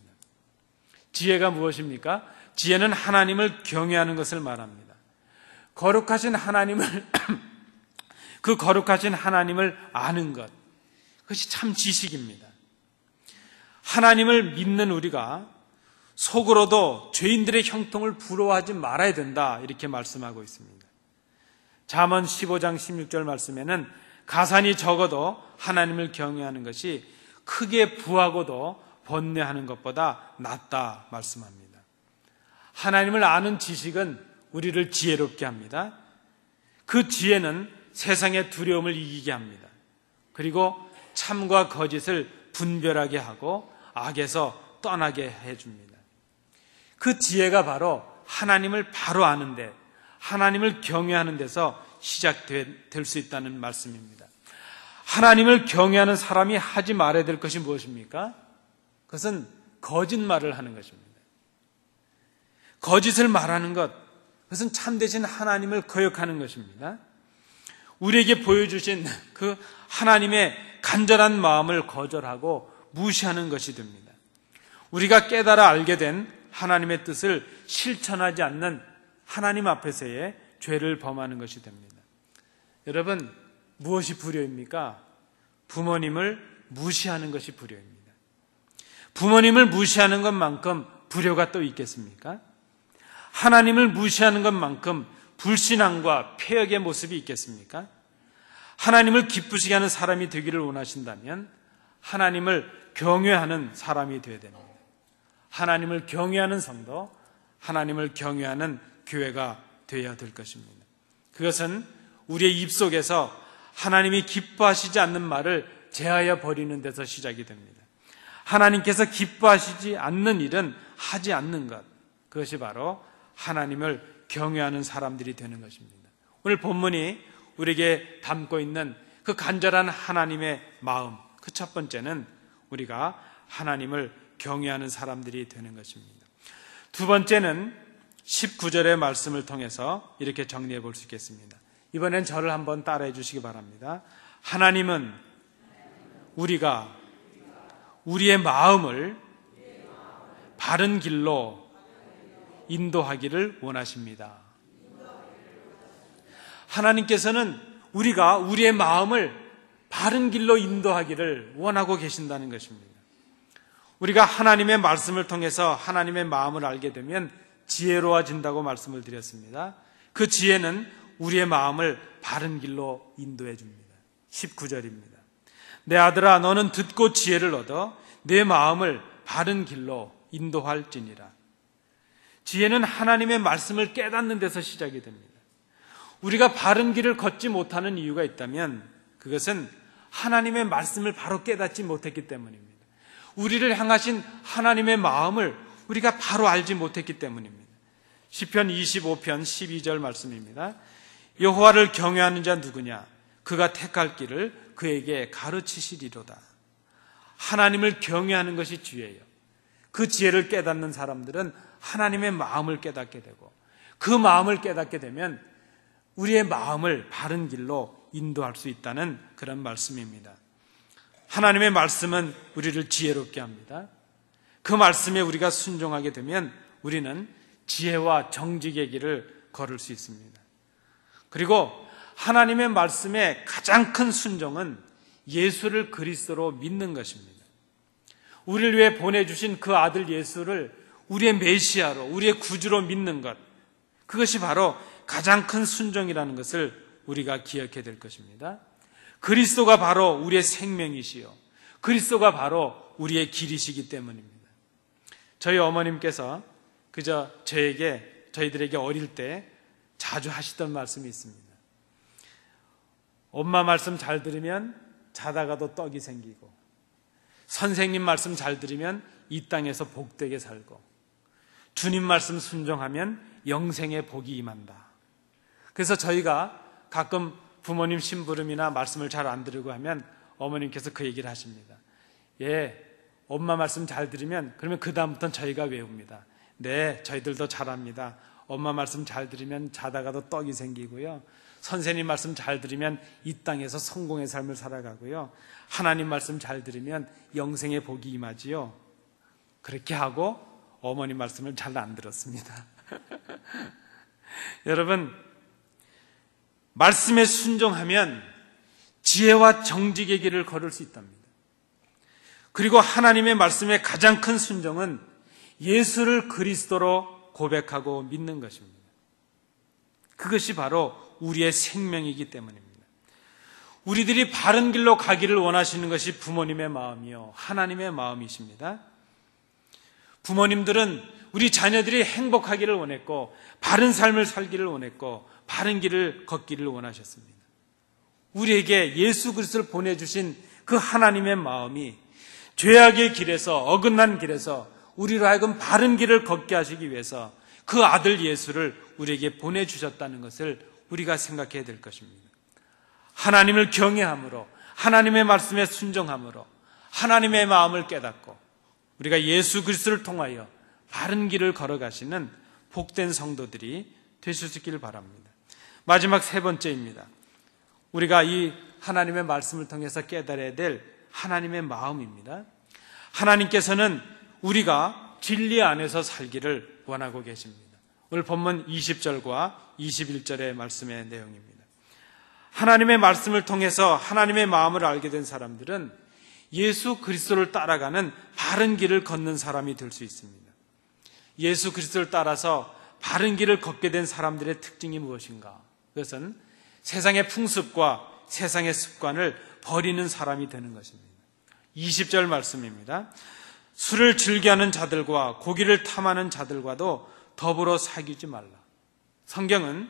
지혜가 무엇입니까? 지혜는 하나님을 경외하는 것을 말합니다. 거룩하신 하나님을 그 거룩하신 하나님을 아는 것, 그것이 참 지식입니다. 하나님을 믿는 우리가 속으로도 죄인들의 형통을 부러워하지 말아야 된다 이렇게 말씀하고 있습니다. 잠언 15장 16절 말씀에는 가산이 적어도 하나님을 경외하는 것이 크게 부하고도 번뇌하는 것보다 낫다 말씀합니다. 하나님을 아는 지식은 우리를 지혜롭게 합니다. 그 지혜는 세상의 두려움을 이기게 합니다. 그리고 참과 거짓을 분별하게 하고 악에서 떠나게 해줍니다. 그 지혜가 바로 하나님을 바로 아는데, 하나님을 경외하는 데서 시작될 수 있다는 말씀입니다. 하나님을 경외하는 사람이 하지 말아야 될 것이 무엇입니까? 그것은 거짓말을 하는 것입니다. 거짓을 말하는 것, 그것은 참되신 하나님을 거역하는 것입니다. 우리에게 보여주신 그 하나님의 간절한 마음을 거절하고 무시하는 것이 됩니다. 우리가 깨달아 알게 된 하나님의 뜻을 실천하지 않는 하나님 앞에서의 죄를 범하는 것이 됩니다. 여러분, 무엇이 불효입니까? 부모님을 무시하는 것이 불효입니다. 부모님을 무시하는 것만큼 불효가 또 있겠습니까? 하나님을 무시하는 것만큼 불신앙과 폐역의 모습이 있겠습니까? 하나님을 기쁘시게 하는 사람이 되기를 원하신다면 하나님을 경외하는 사람이 되어야 됩니다. 하나님을 경외하는 성도, 하나님을 경외하는 교회가 되어야 될 것입니다. 그것은 우리의 입속에서 하나님이 기뻐하시지 않는 말을 제하여 버리는 데서 시작이 됩니다. 하나님께서 기뻐하시지 않는 일은 하지 않는 것, 그것이 바로 하나님을 경외하는 사람들이 되는 것입니다. 오늘 본문이 우리에게 담고 있는 그 간절한 하나님의 마음, 그 첫 번째는 우리가 하나님을 경외하는 사람들이 되는 것입니다. 두 번째는 19절의 말씀을 통해서 이렇게 정리해 볼 수 있겠습니다. 이번엔 저를 한번 따라해 주시기 바랍니다. 하나님은 우리가 우리의 마음을 바른 길로 인도하기를 원하십니다. 하나님께서는 우리가 우리의 마음을 바른 길로 인도하기를 원하고 계신다는 것입니다. 우리가 하나님의 말씀을 통해서 하나님의 마음을 알게 되면 지혜로워진다고 말씀을 드렸습니다. 그 지혜는 우리의 마음을 바른 길로 인도해 줍니다. 19절입니다. 내 아들아, 너는 듣고 지혜를 얻어 내 마음을 바른 길로 인도할지니라. 지혜는 하나님의 말씀을 깨닫는 데서 시작이 됩니다. 우리가 바른 길을 걷지 못하는 이유가 있다면 그것은 하나님의 말씀을 바로 깨닫지 못했기 때문입니다. 우리를 향하신 하나님의 마음을 우리가 바로 알지 못했기 때문입니다. 시편 25편 12절 말씀입니다. 여호와를 경외하는 자 누구냐? 그가 택할 길을 그에게 가르치시리로다. 하나님을 경외하는 것이 지혜예요. 그 지혜를 깨닫는 사람들은 하나님의 마음을 깨닫게 되고, 그 마음을 깨닫게 되면 우리의 마음을 바른 길로 인도할 수 있다는 그런 말씀입니다. 하나님의 말씀은 우리를 지혜롭게 합니다. 그 말씀에 우리가 순종하게 되면 우리는 지혜와 정직의 길을 걸을 수 있습니다. 그리고 하나님의 말씀의 가장 큰 순종은 예수를 그리스도로 믿는 것입니다. 우리를 위해 보내주신 그 아들 예수를 우리의 메시아로, 우리의 구주로 믿는 것, 그것이 바로 가장 큰 순종이라는 것을 우리가 기억해야 될 것입니다. 그리스도가 바로 우리의 생명이시요, 그리스도가 바로 우리의 길이시기 때문입니다. 저희 어머님께서 그저 저희들에게 어릴 때 자주 하시던 말씀이 있습니다. 엄마 말씀 잘 들으면 자다가도 떡이 생기고, 선생님 말씀 잘 들으면 이 땅에서 복되게 살고, 주님 말씀 순종하면 영생의 복이 임한다. 그래서 저희가 가끔 부모님 심부름이나 말씀을 잘 안 들으고 하면 어머님께서 그 얘기를 하십니다. 예, 엄마 말씀 잘 들으면, 그러면 그 다음부터는 저희가 외웁니다. 네, 저희들도 잘합니다. 엄마 말씀 잘 들으면 자다가도 떡이 생기고요, 선생님 말씀 잘 들으면 이 땅에서 성공의 삶을 살아가고요, 하나님 말씀 잘 들으면 영생의 복이 임하지요. 그렇게 하고 어머니 말씀을 잘 안 들었습니다. 여러분, 말씀에 순종하면 지혜와 정직의 길을 걸을 수 있답니다. 그리고 하나님의 말씀의 가장 큰 순종은 예수를 그리스도로 고백하고 믿는 것입니다. 그것이 바로 우리의 생명이기 때문입니다. 우리들이 바른 길로 가기를 원하시는 것이 부모님의 마음이요, 하나님의 마음이십니다. 부모님들은 우리 자녀들이 행복하기를 원했고, 바른 삶을 살기를 원했고, 바른 길을 걷기를 원하셨습니다. 우리에게 예수 그리스도를 보내주신 그 하나님의 마음이 죄악의 길에서, 어긋난 길에서 우리로 하여금 바른 길을 걷게 하시기 위해서 그 아들 예수를 우리에게 보내주셨다는 것을 우리가 생각해야 될 것입니다. 하나님을 경외함으로, 하나님의 말씀에 순종함으로, 하나님의 마음을 깨닫고 우리가 예수 그리스도를 통하여 바른 길을 걸어가시는 복된 성도들이 되실 수 있기를 바랍니다. 마지막 세 번째입니다. 우리가 이 하나님의 말씀을 통해서 깨달아야 될 하나님의 마음입니다. 하나님께서는 우리가 진리 안에서 살기를 원하고 계십니다. 오늘 본문 20절과 21절의 말씀의 내용입니다. 하나님의 말씀을 통해서 하나님의 마음을 알게 된 사람들은 예수 그리스도를 따라가는 바른 길을 걷는 사람이 될 수 있습니다. 예수 그리스도를 따라서 바른 길을 걷게 된 사람들의 특징이 무엇인가? 그것은 세상의 풍습과 세상의 습관을 버리는 사람이 되는 것입니다. 20절 말씀입니다. 술을 즐겨하는 자들과 고기를 탐하는 자들과도 더불어 사귀지 말라. 성경은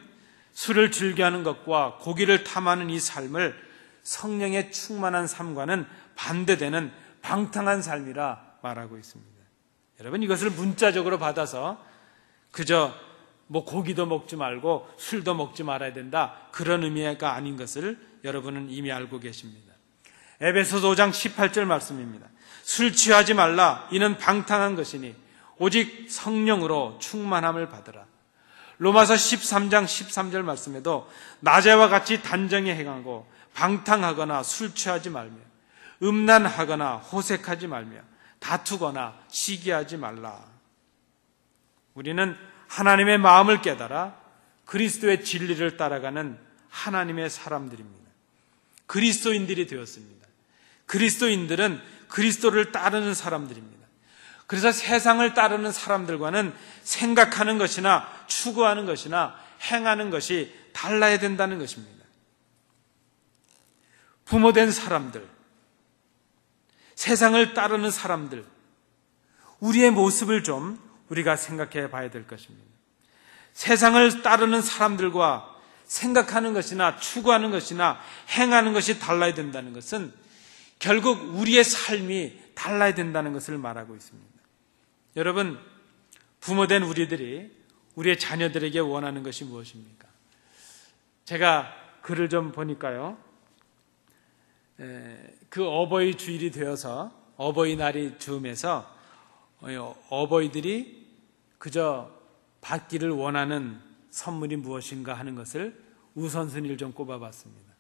술을 즐겨하는 것과 고기를 탐하는 이 삶을 성령의 충만한 삶과는 반대되는 방탕한 삶이라 말하고 있습니다. 여러분, 이것을 문자적으로 받아서 그저 고기도 먹지 말고 술도 먹지 말아야 된다, 그런 의미가 아닌 것을 여러분은 이미 알고 계십니다. 에베소서 5장 18절 말씀입니다. 술 취하지 말라. 이는 방탕한 것이니 오직 성령으로 충만함을 받으라. 로마서 13장 13절 말씀에도 낮에와 같이 단정히 행하고 방탕하거나 술 취하지 말며 음란하거나 호색하지 말며 다투거나 시기하지 말라. 우리는 하나님의 마음을 깨달아 그리스도의 진리를 따라가는 하나님의 사람들입니다. 그리스도인들이 되었습니다. 그리스도인들은 그리스도를 따르는 사람들입니다. 그래서 세상을 따르는 사람들과는 생각하는 것이나 추구하는 것이나 행하는 것이 달라야 된다는 것입니다. 부모된 사람들, 세상을 따르는 사람들, 우리의 모습을 좀 우리가 생각해 봐야 될 것입니다. 세상을 따르는 사람들과 생각하는 것이나 추구하는 것이나 행하는 것이 달라야 된다는 것은 결국 우리의 삶이 달라야 된다는 것을 말하고 있습니다. 여러분, 부모된 우리들이 우리의 자녀들에게 원하는 것이 무엇입니까? 제가 글을 좀 보니까요, 그 어버이 주일이 되어서 어버이날이 즈음해서 어버이들이 그저 받기를 원하는 선물이 무엇인가 하는 것을 우선순위를 좀 꼽아봤습니다.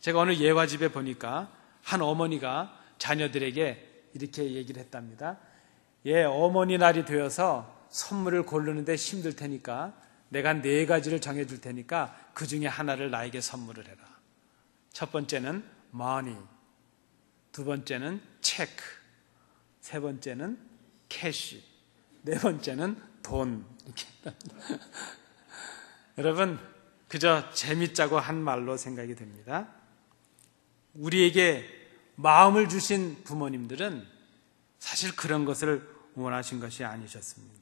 제가 어느 예화집에 보니까 한 어머니가 자녀들에게 이렇게 얘기를 했답니다. 어머니 날이 되어서 선물을 고르는데 힘들 테니까 내가 4가지를 정해줄 테니까 그 중에 하나를 나에게 선물을 해라. 첫 번째는 money, 두 번째는 체크, 세 번째는 캐시, 네 번째는 돈. 여러분, 그저 재밌자고 한 말로 생각이 됩니다. 우리에게 마음을 주신 부모님들은 사실 그런 것을 원하신 것이 아니셨습니다.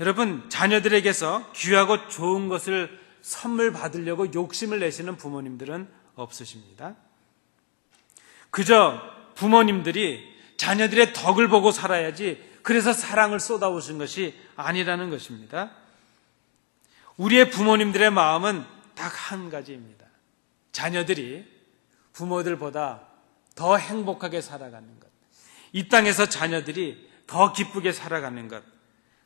여러분, 자녀들에게서 귀하고 좋은 것을 선물 받으려고 욕심을 내시는 부모님들은 없으십니다. 그저 부모님들이 자녀들의 덕을 보고 살아야지 그래서 사랑을 쏟아부으신 것이 아니라는 것입니다. 우리의 부모님들의 마음은 딱 한 가지입니다. 자녀들이 부모들보다 더 행복하게 살아가는 것, 이 땅에서 자녀들이 더 기쁘게 살아가는 것,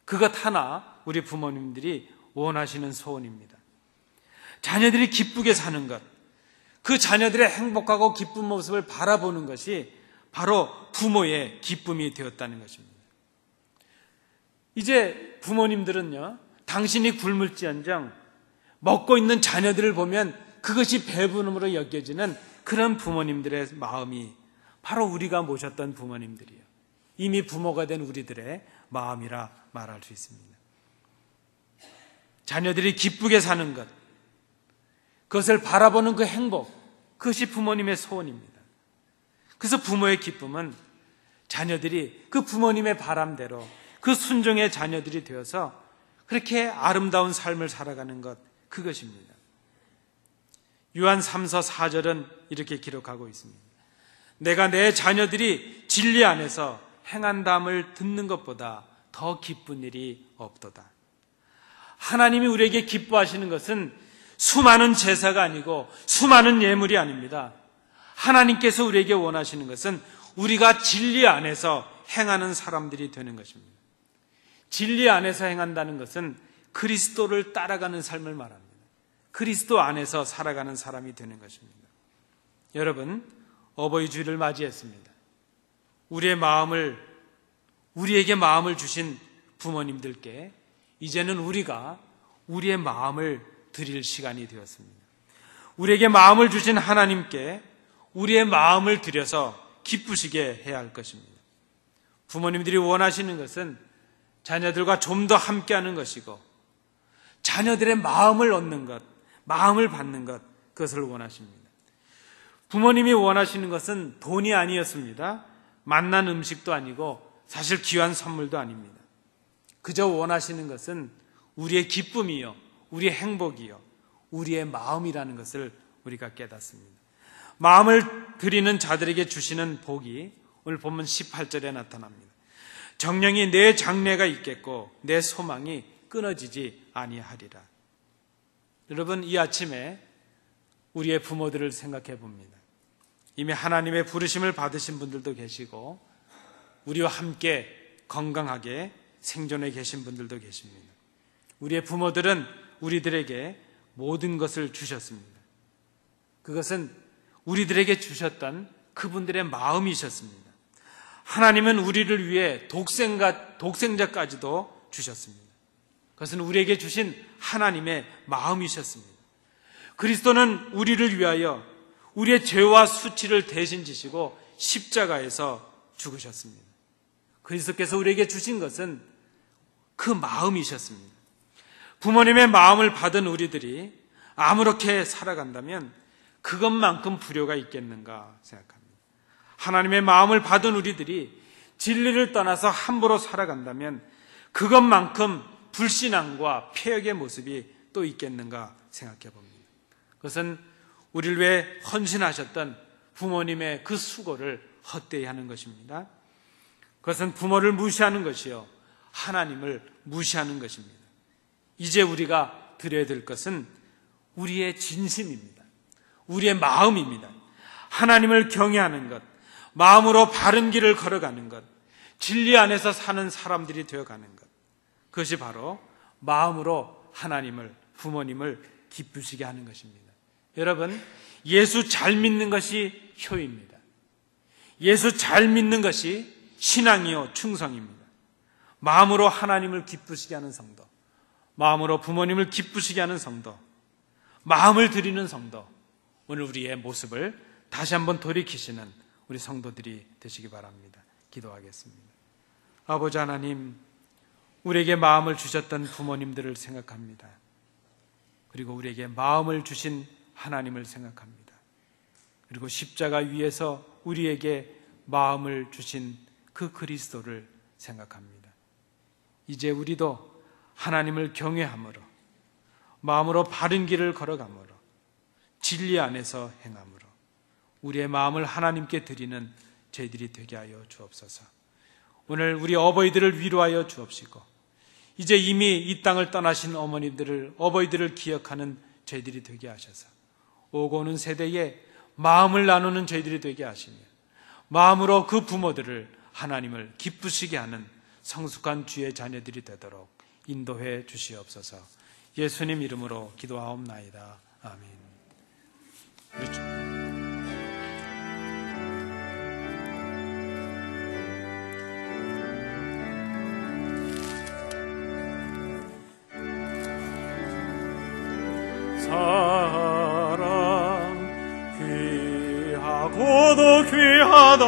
그것 하나 우리 부모님들이 원하시는 소원입니다. 자녀들이 기쁘게 사는 것, 그 자녀들의 행복하고 기쁜 모습을 바라보는 것이 바로 부모의 기쁨이 되었다는 것입니다. 이제 부모님들은요, 당신이 굶을지언정 먹고 있는 자녀들을 보면 그것이 배부름으로 여겨지는 그런 부모님들의 마음이 바로 우리가 모셨던 부모님들이에요. 이미 부모가 된 우리들의 마음이라 말할 수 있습니다. 자녀들이 기쁘게 사는 것, 그것을 바라보는 그 행복, 그것이 부모님의 소원입니다. 그래서 부모의 기쁨은 자녀들이 그 부모님의 바람대로 그 순종의 자녀들이 되어서 그렇게 아름다운 삶을 살아가는 것, 그것입니다. 요한 3서 4절은 이렇게 기록하고 있습니다. 내가 내 자녀들이 진리 안에서 행한담을 듣는 것보다 더 기쁜 일이 없도다. 하나님이 우리에게 기뻐하시는 것은 수많은 제사가 아니고 수많은 예물이 아닙니다. 하나님께서 우리에게 원하시는 것은 우리가 진리 안에서 행하는 사람들이 되는 것입니다. 진리 안에서 행한다는 것은 그리스도를 따라가는 삶을 말합니다. 그리스도 안에서 살아가는 사람이 되는 것입니다. 여러분, 어버이 주일을 맞이했습니다. 우리에게 마음을 주신 부모님들께 이제는 우리가 우리의 마음을 드릴 시간이 되었습니다. 우리에게 마음을 주신 하나님께 우리의 마음을 드려서 기쁘시게 해야 할 것입니다. 부모님들이 원하시는 것은 자녀들과 좀 더 함께하는 것이고 자녀들의 마음을 얻는 것, 마음을 받는 것, 그것을 원하십니다. 부모님이 원하시는 것은 돈이 아니었습니다. 맛난 음식도 아니고 사실 귀한 선물도 아닙니다. 그저 원하시는 것은 우리의 기쁨이요, 우리의 행복이요, 우리의 마음이라는 것을 우리가 깨닫습니다. 마음을 드리는 자들에게 주시는 복이 오늘 본문 18절에 나타납니다. 정령이 내 장래가 있겠고 내 소망이 끊어지지 아니하리라. 여러분, 이 아침에 우리의 부모들을 생각해 봅니다. 이미 하나님의 부르심을 받으신 분들도 계시고 우리와 함께 건강하게 생존해 계신 분들도 계십니다. 우리의 부모들은 우리들에게 모든 것을 주셨습니다. 그것은 우리들에게 주셨던 그분들의 마음이셨습니다. 하나님은 우리를 위해 독생자까지도 주셨습니다. 그것은 우리에게 주신 하나님의 마음이셨습니다. 그리스도는 우리를 위하여 우리의 죄와 수치를 대신 지시고 십자가에서 죽으셨습니다. 그리스도께서 우리에게 주신 것은 그 마음이셨습니다. 부모님의 마음을 받은 우리들이 아무렇게 살아간다면 그것만큼 불효가 있겠는가 생각합니다. 하나님의 마음을 받은 우리들이 진리를 떠나서 함부로 살아간다면 그것만큼 불신앙과 폐역의 모습이 또 있겠는가 생각해 봅니다. 그것은 우리를 위해 헌신하셨던 부모님의 그 수고를 헛되이 하는 것입니다. 그것은 부모를 무시하는 것이요 하나님을 무시하는 것입니다. 이제 우리가 드려야 될 것은 우리의 진심입니다. 우리의 마음입니다. 하나님을 경외하는 것, 마음으로 바른 길을 걸어가는 것, 진리 안에서 사는 사람들이 되어가는 것, 그것이 바로 마음으로 하나님을, 부모님을 기쁘시게 하는 것입니다. 여러분, 예수 잘 믿는 것이 효입니다. 예수 잘 믿는 것이 신앙이요 충성입니다. 마음으로 하나님을 기쁘시게 하는 성도, 마음으로 부모님을 기쁘시게 하는 성도, 마음을 드리는 성도, 오늘 우리의 모습을 다시 한번 돌이키시는 우리 성도들이 되시기 바랍니다. 기도하겠습니다. 아버지 하나님, 우리에게 마음을 주셨던 부모님들을 생각합니다. 그리고 우리에게 마음을 주신 하나님을 생각합니다. 그리고 십자가 위에서 우리에게 마음을 주신 그 그리스도를 생각합니다. 이제 우리도 하나님을 경외함으로, 마음으로 바른 길을 걸어가므로, 진리 안에서 행함으로 우리의 마음을 하나님께 드리는 저희들이 되게 하여 주옵소서. 오늘 우리 어버이들을 위로하여 주옵시고, 이제 이미 이 땅을 떠나신 어버이들을 기억하는 저희들이 되게 하셔서 오고 오는 세대에 마음을 나누는 저희들이 되게 하시며, 마음으로 그 부모들을, 하나님을 기쁘시게 하는 성숙한 주의 자녀들이 되도록 인도해 주시옵소서. 예수님 이름으로 기도하옵나이다. 아멘. 사랑 귀하고도 귀하다.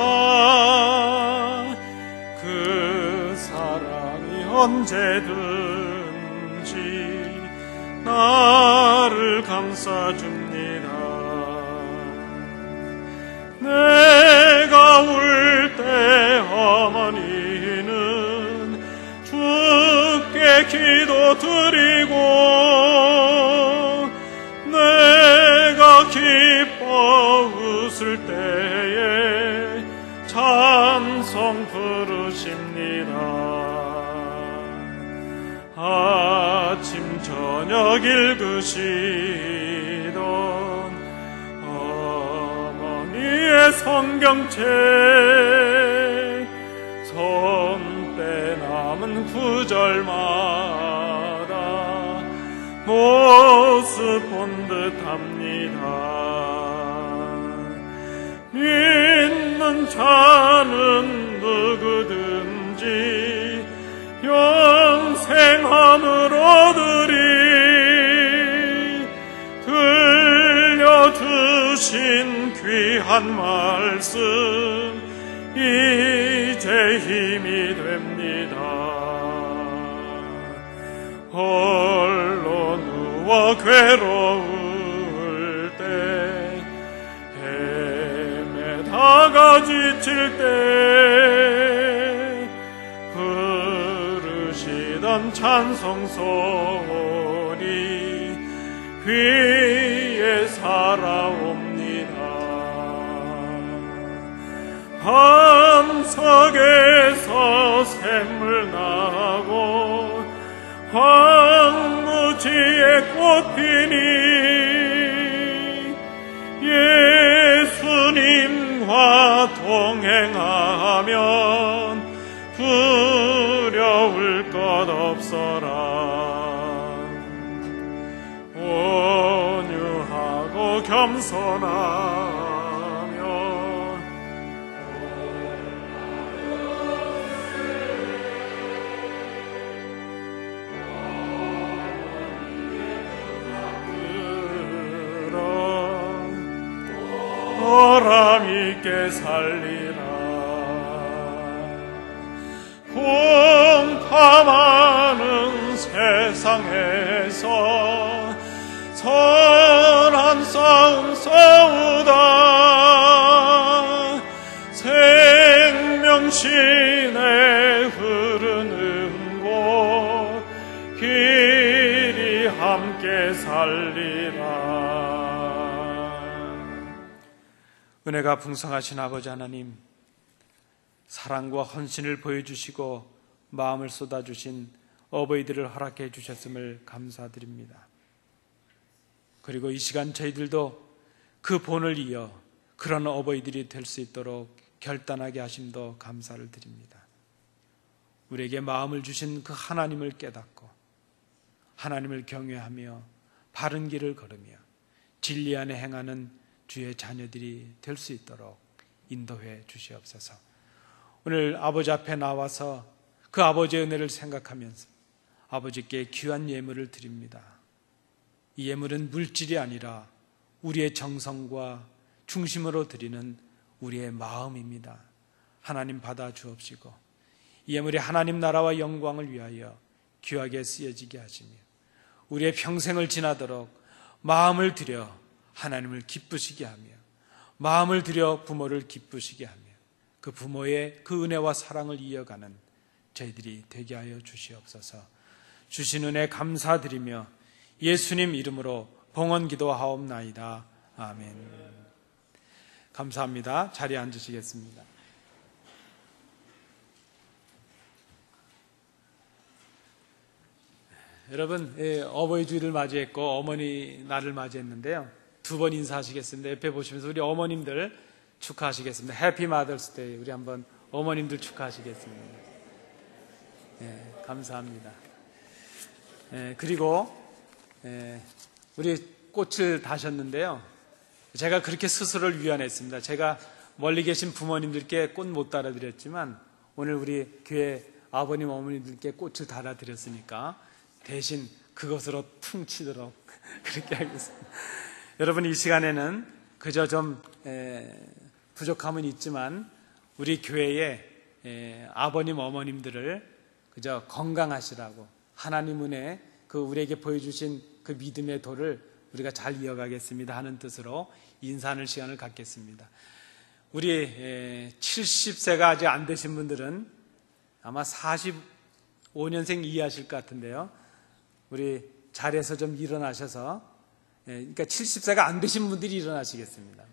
그 사랑이 언제든지 나를 감싸줍니다. 내가 울 때 어머니는 주께 기도드리고, 내가 기뻐 웃을 때에 찬송 부르십니다. 아침 저녁 읽으시던 어머니의 성경책, 손때 남은 구절마다 모습 본 듯합니다. 믿는 자는 누구든지 영생함을 얻으리. 들려주신 귀한 말씀 이제 힘이 됩니다. 홀로 누워 괴로울 때, 헤매다가 지칠 때 부르시던 찬송 소리 귀에 살아옵니다. 엽석에서 샘물 나고 황무지에 꽃 피니 예수님과 동행하면 두려울 것 없어라. 온유하고 겸손하며 보람 있게 살리라. 공탐하는 세상에서 선한 싸움 싸우다 생명신에 흐르는 곳 길이 함께 살리라. 은혜가 풍성하신 아버지 하나님, 사랑과 헌신을 보여주시고 마음을 쏟아주신 어버이들을 허락해 주셨음을 감사드립니다. 그리고 이 시간 저희들도 그 본을 이어 그런 어버이들이 될 수 있도록 결단하게 하심도 감사를 드립니다. 우리에게 마음을 주신 그 하나님을 깨닫고 하나님을 경외하며 바른 길을 걸으며 진리 안에 행하는 주의 자녀들이 될 수 있도록 인도해 주시옵소서. 오늘 아버지 앞에 나와서 그 아버지의 은혜를 생각하면서 아버지께 귀한 예물을 드립니다. 이 예물은 물질이 아니라 우리의 정성과 중심으로 드리는 우리의 마음입니다. 하나님 받아 주옵시고 이 예물이 하나님 나라와 영광을 위하여 귀하게 쓰여지게 하시며 우리의 평생을 지나도록 마음을 들여 하나님을 기쁘시게 하며 마음을 들여 부모를 기쁘시게 하며 그 부모의 그 은혜와 사랑을 이어가는 저희들이 되게 하여 주시옵소서. 주신 은혜 감사드리며 예수님 이름으로 봉헌 기도하옵나이다. 아멘. 감사합니다. 자리에 앉으시겠습니다. 여러분, 어버이 주일을 맞이했고 어머니 날을 맞이했는데요. 두 번 인사하시겠습니다. 옆에 보시면서 우리 어머님들 축하하시겠습니다. 해피 마더스 데이. 우리 한번 어머님들 축하하시겠습니다. 감사합니다. 그리고 우리 꽃을 다셨는데요. 제가 그렇게 스스로를 위안했습니다. 제가 멀리 계신 부모님들께 꽃 못 달아드렸지만 오늘 우리 교회 아버님 어머님들께 꽃을 달아드렸으니까 대신 그것으로 퉁치도록 그렇게 하겠습니다. 여러분, 이 시간에는 그저 좀 부족함은 있지만 우리 교회의 아버님 어머님들을 그저 건강하시라고 하나님 은혜 그 우리에게 보여주신 그 믿음의 도를 우리가 잘 이어가겠습니다 하는 뜻으로 인사하는 시간을 갖겠습니다. 우리 70세가 아직 안 되신 분들은 아마 45년생 이해하실 것 같은데요. 우리 자리에서 좀 일어나셔서 그러니까 70세가 안 되신 분들이 일어나시겠습니다.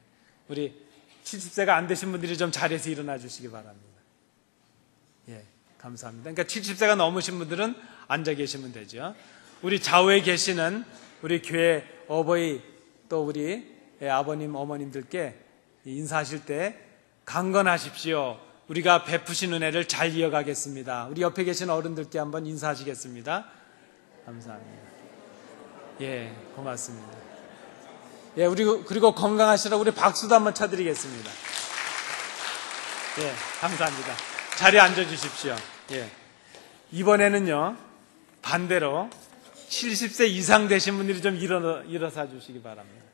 우리 70세가 안 되신 분들이 좀 자리에서 일어나 주시기 바랍니다. 감사합니다. 그러니까 70세가 넘으신 분들은 앉아 계시면 되죠. 우리 좌우에 계시는 우리 교회 어버이 또 우리 아버님 어머님들께 인사하실 때 강건하십시오. 우리가 베푸신 은혜를 잘 이어가겠습니다. 우리 옆에 계신 어른들께 한번 인사하시겠습니다. 감사합니다. 고맙습니다. 우리 그리고 건강하시라고 우리 박수도 한번 쳐드리겠습니다. 감사합니다. 자리에 앉아 주십시오. 이번에는요, 반대로 70세 이상 되신 분들이 좀 일어서 주시기 바랍니다.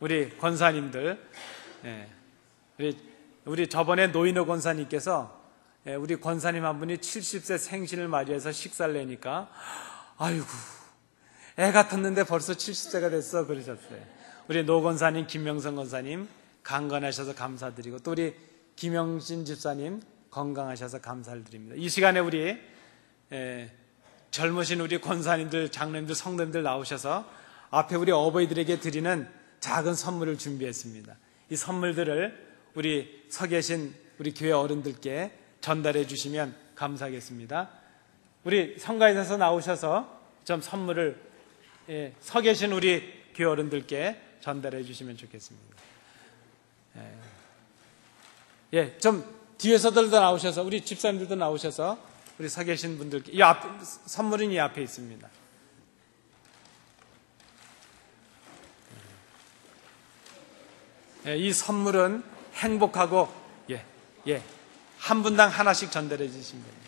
우리 권사님들, 우리 저번에 노인호 권사님께서 우리 권사님 한 분이 70세 생신을 맞이해서 식사를 내니까 아이고 애 같았는데 벌써 70세가 됐어 그러셨어요. 우리 노 권사님, 김명선 권사님 강건하셔서 감사드리고 또 우리 김영신 집사님 건강하셔서 감사를 드립니다. 이 시간에 우리 젊으신 우리 권사님들, 장로님들, 성도님들 나오셔서 앞에 우리 어버이들에게 드리는 작은 선물을 준비했습니다. 이 선물들을 우리 서 계신 우리 교회 어른들께 전달해 주시면 감사하겠습니다. 우리 성가에서 나오셔서 좀 선물을 서 계신 우리 교회 어른들께 전달해 주시면 좋겠습니다. 좀 뒤에서들도 나오셔서, 우리 집사님들도 나오셔서 우리 서 계신 분들께, 선물은 이 앞에 있습니다. 이 선물은 행복하고 한 분당 하나씩 전달해 주시면 됩니다.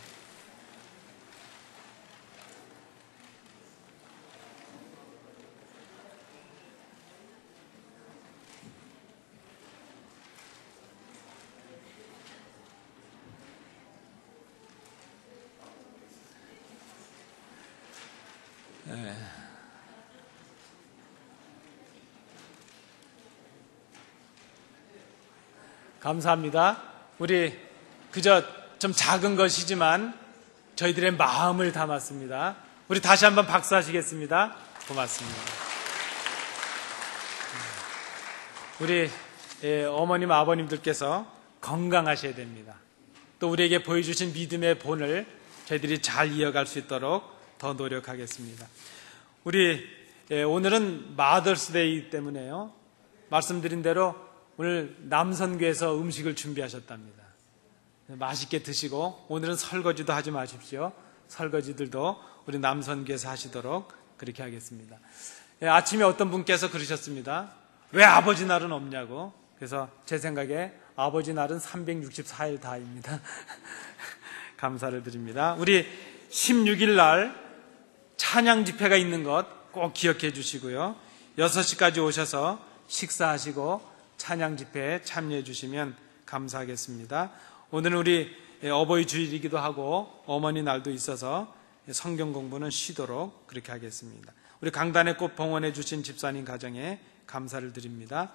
감사합니다. 우리 그저 좀 작은 것이지만 저희들의 마음을 담았습니다. 우리 다시 한번 박수하시겠습니다. 고맙습니다. 우리 어머님, 아버님들께서 건강하셔야 됩니다. 또 우리에게 보여주신 믿음의 본을 저희들이 잘 이어갈 수 있도록 더 노력하겠습니다. 우리 오늘은 마더스데이 때문에요. 말씀드린 대로 오늘 남선교에서 음식을 준비하셨답니다. 맛있게 드시고, 오늘은 설거지도 하지 마십시오. 설거지들도 우리 남선교에서 하시도록 그렇게 하겠습니다. 아침에 어떤 분께서 그러셨습니다. 왜 아버지 날은 없냐고. 그래서 제 생각에 아버지 날은 364일 다입니다. 감사를 드립니다. 우리 16일 날 찬양 집회가 있는 것 꼭 기억해 주시고요. 6시까지 오셔서 식사하시고 찬양 집회에 참여해 주시면 감사하겠습니다. 오늘은 우리 어버이 주일이기도 하고 어머니 날도 있어서 성경 공부는 쉬도록 그렇게 하겠습니다. 우리 강단의 꽃 봉헌해 주신 집사님 가정에 감사를 드립니다.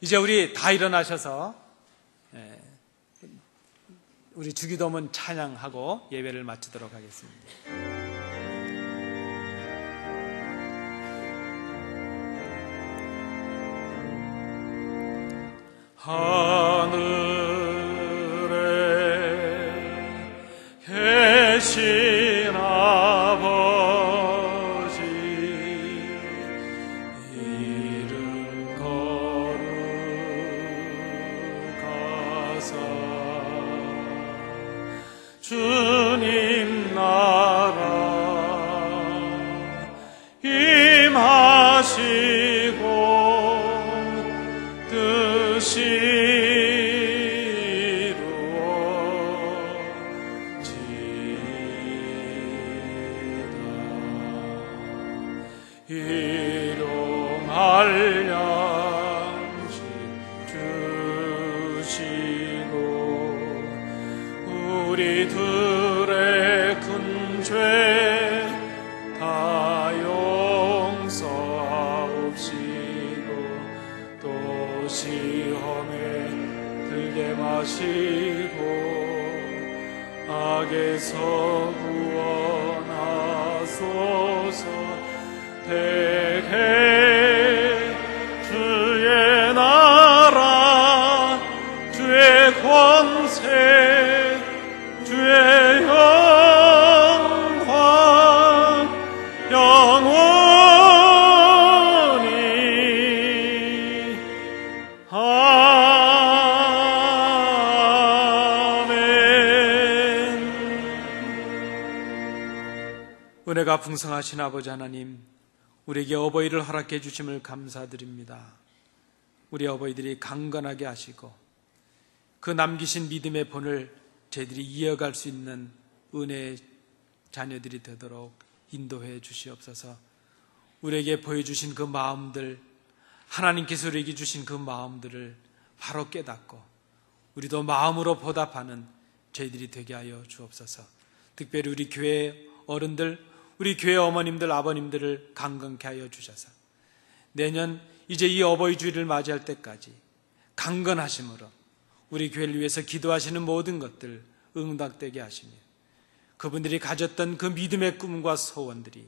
이제 우리 다 일어나셔서 우리 주기도문 찬양하고 예배를 마치도록 하겠습니다. 하늘에 계신 아버지, 이름 거룩하사 주님 나라 임하시고 뜻이 일용할 양식 주시고 우리들의 큰 죄 다 용서하옵시고 또 시험에 들게 마시고 악에서 구원하소서. 대개 주의 나라 주의 권세 주의 영광 영원히 아멘. 은혜가 풍성하신 아버지 하나님, 우리에게 어버이를 허락해 주심을 감사드립니다. 우리 어버이들이 강건하게 하시고 그 남기신 믿음의 본을 저희들이 이어갈 수 있는 은혜의 자녀들이 되도록 인도해 주시옵소서. 우리에게 보여주신 그 마음들, 하나님께서 우리에게 주신 그 마음들을 바로 깨닫고 우리도 마음으로 보답하는 저희들이 되게 하여 주옵소서. 특별히 우리 교회 어른들, 우리 교회 어머님들, 아버님들을 강건케 하여 주셔서 내년 이제 이 어버이 주일을 맞이할 때까지 강건하심으로 우리 교회를 위해서 기도하시는 모든 것들 응답되게 하시며 그분들이 가졌던 그 믿음의 꿈과 소원들이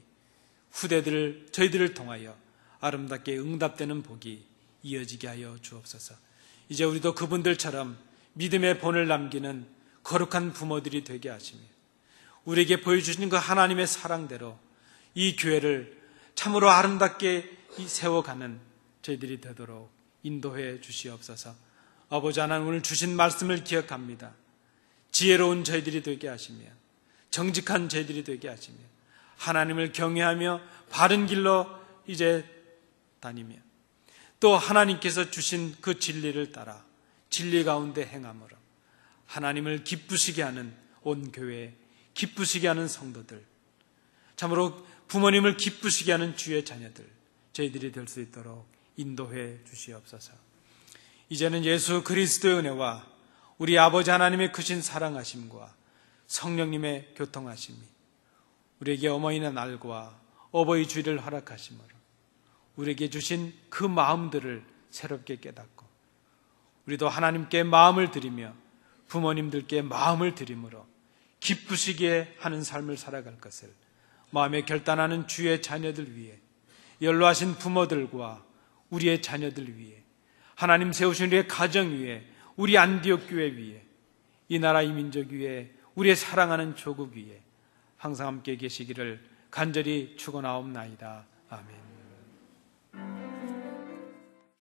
저희들을 통하여 아름답게 응답되는 복이 이어지게 하여 주옵소서. 이제 우리도 그분들처럼 믿음의 본을 남기는 거룩한 부모들이 되게 하시며 우리에게 보여주신 그 하나님의 사랑대로 이 교회를 참으로 아름답게 세워가는 저희들이 되도록 인도해 주시옵소서. 아버지 하나님, 오늘 주신 말씀을 기억합니다. 지혜로운 저희들이 되게 하시며 정직한 저희들이 되게 하시며 하나님을 경외하며 바른 길로 이제 다니며 또 하나님께서 주신 그 진리를 따라 진리 가운데 행함으로 하나님을 기쁘시게 하는 온 교회, 기쁘시게 하는 성도들, 참으로 부모님을 기쁘시게 하는 주의 자녀들 저희들이 될 수 있도록 인도해 주시옵소서. 이제는 예수 그리스도의 은혜와 우리 아버지 하나님의 크신 사랑하심과 성령님의 교통하심이 우리에게 어머니의 날과 어버이 주일을 허락하심으로 우리에게 주신 그 마음들을 새롭게 깨닫고 우리도 하나님께 마음을 드리며 부모님들께 마음을 드림으로 기쁘시게 하는 삶을 살아갈 것을 마음에 결단하는 주의 자녀들 위해, 연로하신 부모들과 우리의 자녀들 위해, 하나님 세우신 우리의 가정 위에, 우리 안디옥 교회 위에, 이 나라 이 민족 위에, 우리의 사랑하는 조국 위에 항상 함께 계시기를 간절히 축원하옵나이다. 아멘.